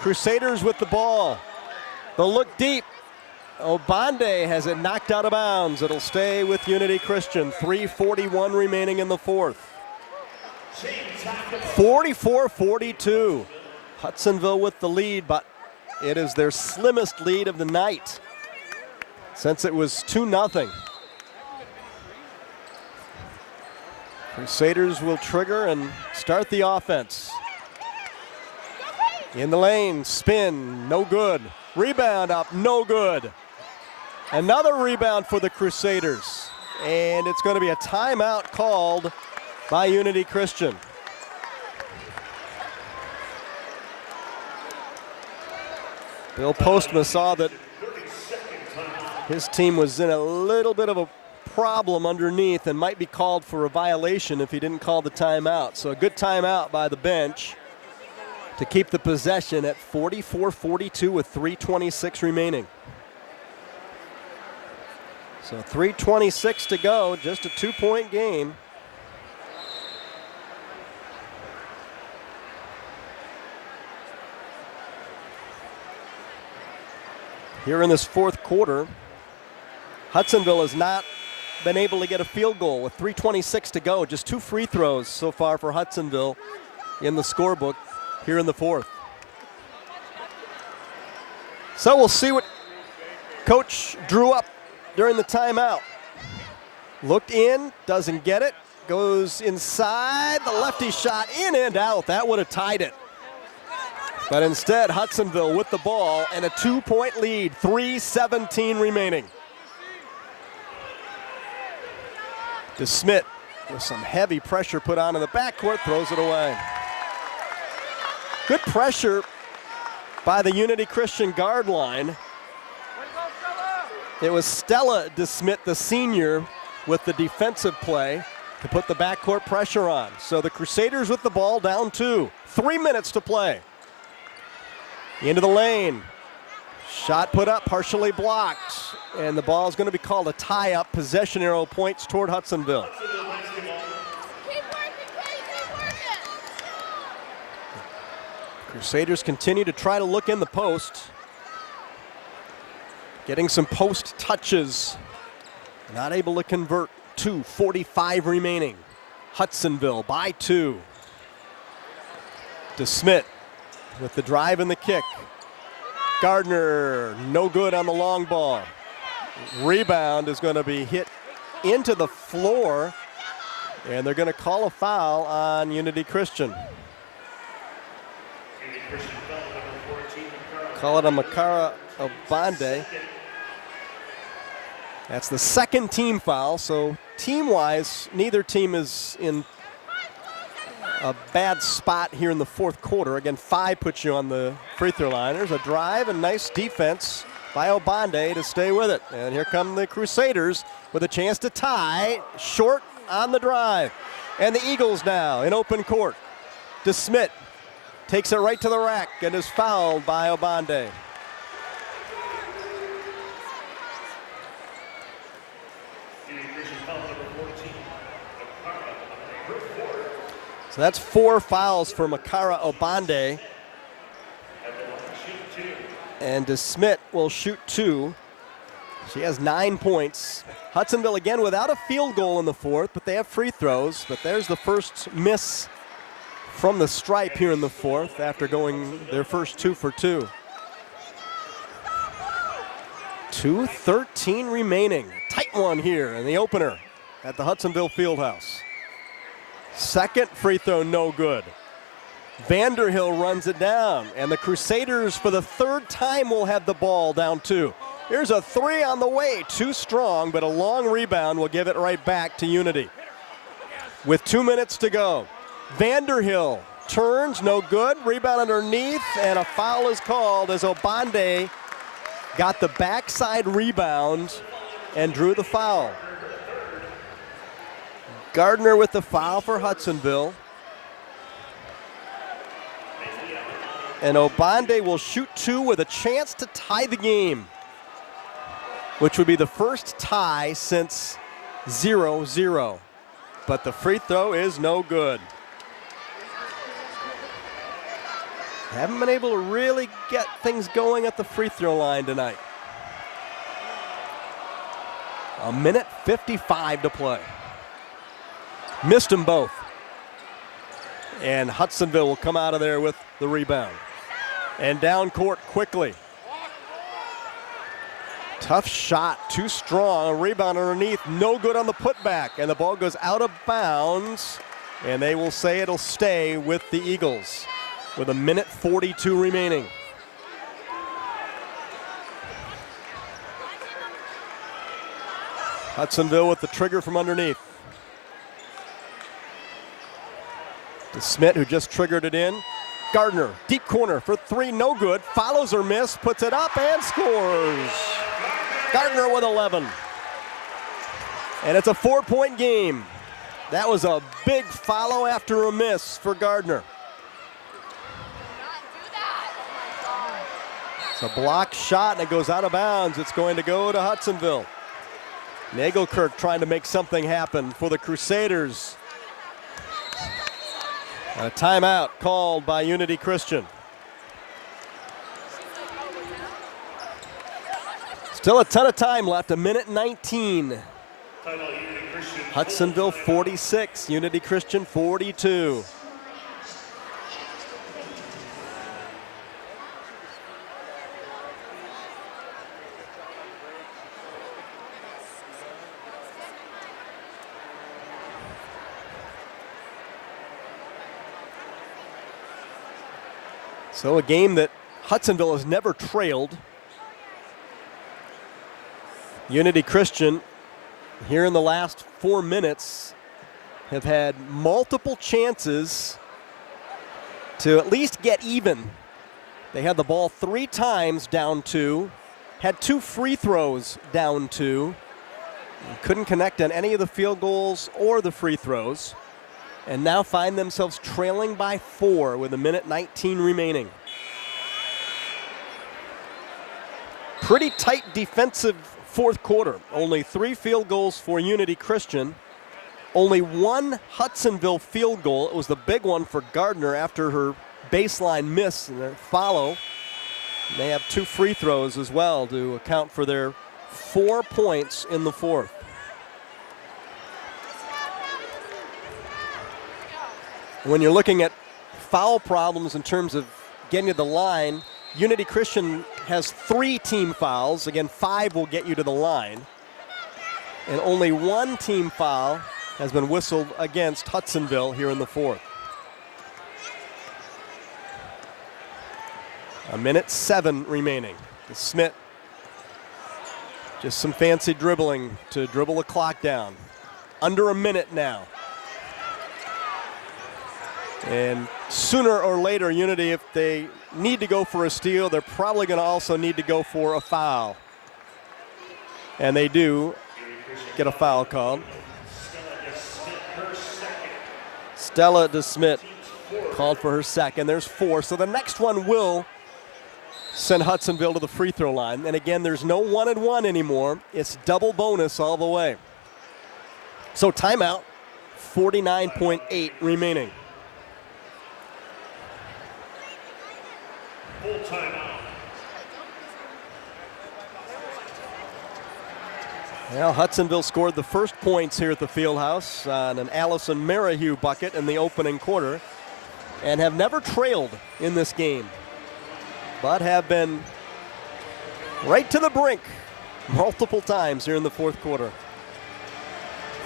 Crusaders with the ball. They'll look deep. Obande has it knocked out of bounds. It'll stay with Unity Christian. 3:41 remaining in the fourth. 44-42. Hudsonville with the lead, but it is their slimmest lead of the night since it was 2-0. Crusaders will trigger and start the offense. In the lane, spin, no good. Rebound up, no good. Another rebound for the Crusaders. And it's going to be a timeout called by Unity Christian. Bill Postma saw that his team was in a little bit of a problem underneath and might be called for a violation if he didn't call the timeout. So a good timeout by the bench to keep the possession at 44-42 with 3:26 remaining. So 3:26 to go, just a 2-point game. Here in this fourth quarter, Hudsonville has not been able to get a field goal with 3:26 to go. Just 2 free throws so far for Hudsonville in the scorebook here in the fourth. So we'll see what Coach drew up during the timeout. Looked in, doesn't get it. Goes inside, the lefty shot in and out. That would have tied it. But instead, Hudsonville with the ball and a 2-point lead, 3:17 remaining. DeSmit with some heavy pressure put on in the backcourt, throws it away. Good pressure by the Unity Christian guard line. It was Stella DeSmit, the senior, with the defensive play to put the backcourt pressure on. So the Crusaders with the ball down 2. 3 minutes to play. Into the lane. Shot put up, partially blocked. And the ball is going to be called a tie-up. Possession arrow points toward Hudsonville. Crusaders continue to try to look in the post. Getting some post touches. Not able to convert. 2:45 remaining. Hudsonville by 2. DeSmit with the drive and the kick. Gardner, no good on the long ball. Rebound is going to be hit into the floor, and they're going to call a foul on Unity Christian. Call it a Makara Obande. That's the second team foul, so team-wise, neither team is in a bad spot here in the fourth quarter. Again, 5 puts you on the free throw line. There's a drive and nice defense by Obande to stay with it. And here come the Crusaders with a chance to tie, short on the drive. And the Eagles now in open court. DeSmit takes it right to the rack and is fouled by Obande. So that's 4 fouls for Makara Obande. And DeSmit will shoot 2. She has 9 points. Hudsonville again without a field goal in the fourth, but they have free throws. But there's the first miss from the stripe here in the fourth after going their first 2 for 2. 2:13 remaining. Tight one here in the opener at the Hudsonville Fieldhouse. Second free throw, no good. Vanderhill runs it down, and the Crusaders for the third time will have the ball down 2. Here's a 3 on the way, too strong, but a long rebound will give it right back to Unity. With 2 minutes to go, Vanderhill turns, no good, rebound underneath, and a foul is called as Obande got the backside rebound and drew the foul. Gardner with the foul for Hudsonville. And Obande will shoot 2 with a chance to tie the game, which would be the first tie since 0-0. But the free throw is no good. Haven't been able to really get things going at the free throw line tonight. 1:55 to play. Missed them both. And Hudsonville will come out of there with the rebound. And down court quickly. Tough shot, too strong. A rebound underneath, no good on the putback. And the ball goes out of bounds. And they will say it'll stay with the Eagles with 1:42 remaining. Hudsonville with the trigger from underneath. DeSmit, who just triggered it in. Gardner, deep corner for 3, no good. Follows her miss, puts it up and scores. Gardner with 11. And it's a 4-point game. That was a big follow after a miss for Gardner. It's a block shot and it goes out of bounds. It's going to go to Hudsonville. Nagelkirk trying to make something happen for the Crusaders. A timeout called by Unity Christian. Still a ton of time left, 1:19. Hudsonville 46, Unity Christian 42. So a game that Hudsonville has never trailed. Unity Christian, here in the last 4 minutes, have had multiple chances to at least get even. They had the ball 3 times down 2, had 2 free throws down 2, couldn't connect on any of the field goals or the free throws, and now find themselves trailing by 4 with 1:19 remaining. Pretty tight defensive fourth quarter. Only 3 field goals for Unity Christian. Only 1 Hudsonville field goal. It was the big one for Gardner after her baseline miss and their follow. They have 2 free throws as well to account for their 4 points in the fourth. When you're looking at foul problems in terms of getting to the line, Unity Christian has 3 team fouls. Again, 5 will get you to the line. And only 1 team foul has been whistled against Hudsonville here in the fourth. 1:07 remaining. Smith, just some fancy dribbling to dribble the clock down. Under a minute now. And sooner or later, Unity, if they need to go for a steal, they're probably going to also need to go for a foul. And they do get a foul called. Stella DeSmit called for her second. There's 4. So the next one will send Hudsonville to the free throw line. And again, there's no 1-and-1 anymore. It's double bonus all the way. So timeout, 49.8 remaining. Full timeout. Well, Hudsonville scored the first points here at the Fieldhouse on an Allison Merrihew bucket in the opening quarter and have never trailed in this game, but have been right to the brink multiple times here in the fourth quarter.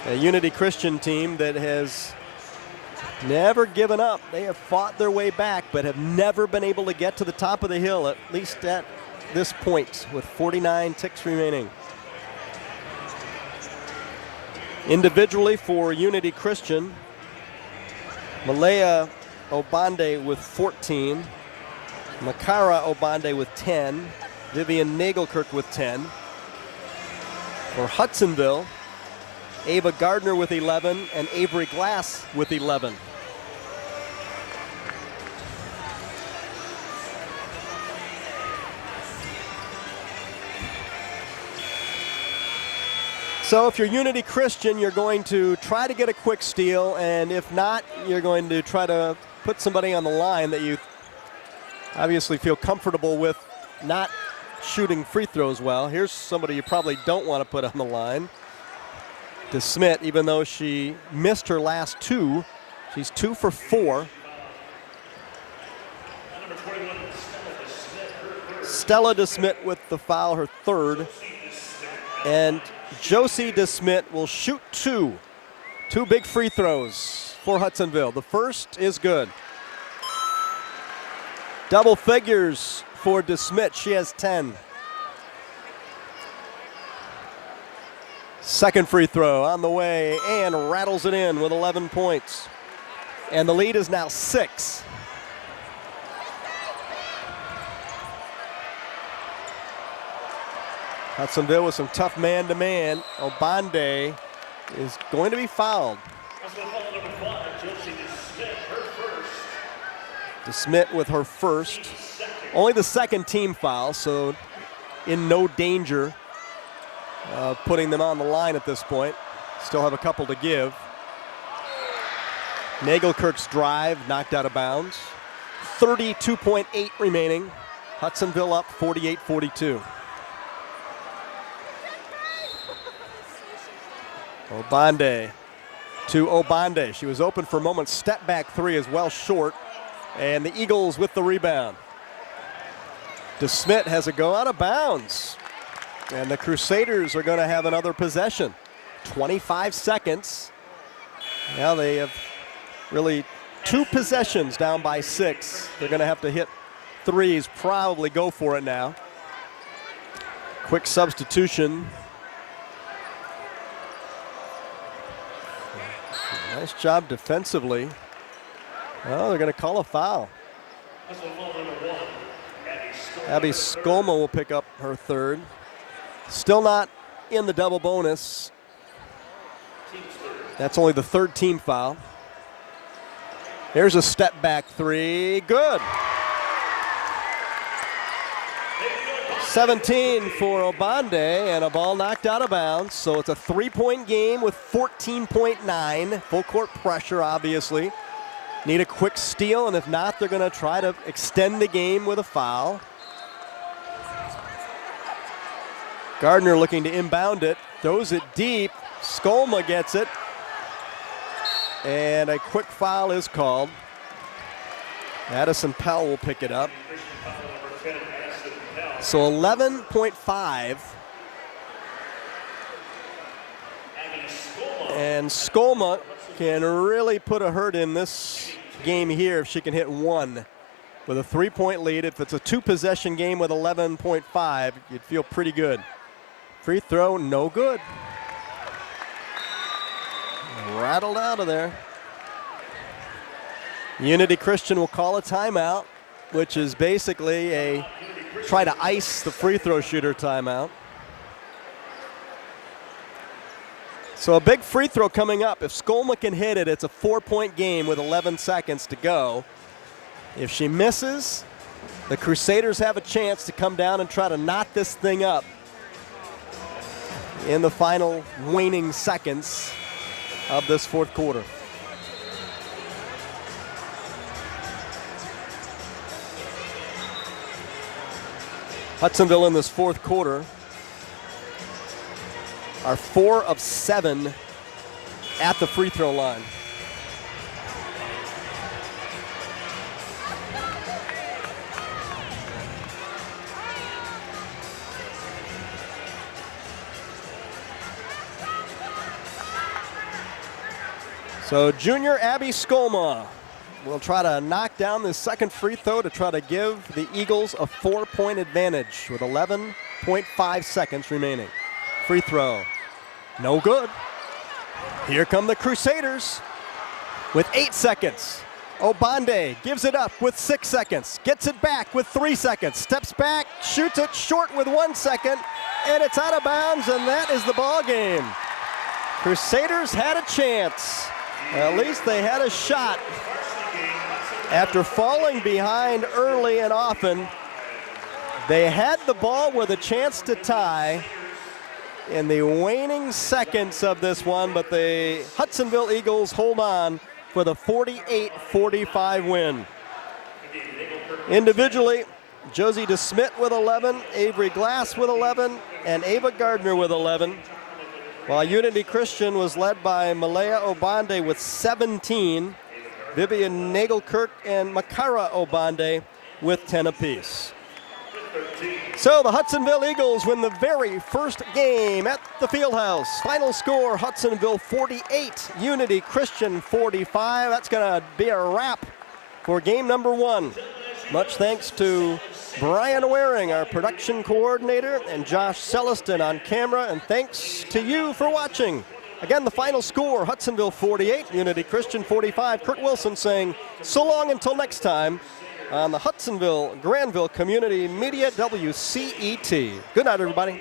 A Unity Christian team that has never given up. They have fought their way back, but have never been able to get to the top of the hill, at least at this point, with 49 ticks remaining. Individually for Unity Christian, Malaya Obande with 14, Makara Obande with 10, Vivian Nagelkirk with 10. For Hudsonville, Ava Gardner with 11 and Avery Glass with 11. So if you're Unity Christian, you're going to try to get a quick steal, and if not, you're going to try to put somebody on the line that you obviously feel comfortable with not shooting free throws well. Here's somebody you probably don't want to put on the line. DeSmit, even though she missed her last 2, she's 2 for 4. Stella DeSmit with the foul, her 3rd. And Josie DeSmit will shoot 2 big free throws for Hudsonville. The first is good. Double figures for DeSmit. She has 10. Second free throw on the way and rattles it in with 11 points. And the lead is now 6. Hudsonville with some tough man-to-man. Obande is going to be fouled. DeSmit with her first. Only the second team foul, so in no danger of putting them on the line at this point. Still have a couple to give. Nagelkirk's drive knocked out of bounds. 32.8 remaining. Hudsonville up 48-42. Obande to Obande. She was open for a moment. Step back 3 is well short. And the Eagles with the rebound. DeSmit has a go out of bounds. And the Crusaders are going to have another possession. 25 seconds. Now they have really 2 possessions down by 6. They're going to have to hit threes, probably go for it now. Quick substitution. Nice job defensively. Oh, they're going to call a foul. Abby Skolma will pick up her third. Still not in the double bonus. That's only the third team foul. There's a step back three. Good. 17 for Obande, and a ball knocked out of bounds. So it's a 3-point game with 14.9. Full court pressure, obviously. Need a quick steal, and if not, they're going to try to extend the game with a foul. Gardner looking to inbound it, throws it deep. Skolma gets it, and a quick foul is called. Addison Pell will pick it up. So 11.5. And Skolma can really put a hurt in this game here if she can hit one with a 3-point lead. If it's a 2-possession game with 11.5, you'd feel pretty good. Free throw, no good. Rattled out of there. Unity Christian will call a timeout, which is basically a try to ice the free throw shooter timeout. So a big free throw coming up. If Skolma can hit it, it's a 4-point game with 11 seconds to go. If she misses, the Crusaders have a chance to come down and try to knot this thing up in the final waning seconds of this fourth quarter. Hudsonville in this fourth quarter are 4 of 7 at the free throw line. So junior Abby Skolma will try to knock down this second free throw to try to give the Eagles a 4-point advantage with 11.5 seconds remaining. Free throw, no good. Here come the Crusaders with 8 seconds. Obande gives it up with 6 seconds, gets it back with 3 seconds, steps back, shoots it short with 1 second, and it's out of bounds, and that is the ball game. Crusaders had a chance. At least they had a shot. After falling behind early and often, they had the ball with a chance to tie in the waning seconds of this one, but the Hudsonville Eagles hold on for the 48-45 win. Individually, Josie DeSmit with 11, Avery Glass with 11, and Ava Gardner with 11. While Unity Christian was led by Malaya Obande with 17, Vivian Nagelkirk and Makara Obande with 10 apiece. So the Hudsonville Eagles win the very first game at the Fieldhouse. Final score, Hudsonville 48, Unity Christian 45. That's gonna be a wrap for game number 1. Much thanks to Brian Waring, our production coordinator, and Josh Celestin on camera, and thanks to you for watching. Again, the final score, Hudsonville 48, Unity Christian 45. Kurt Wilson saying so long until next time on the Hudsonville Granville Community Media WCET. Good night, everybody.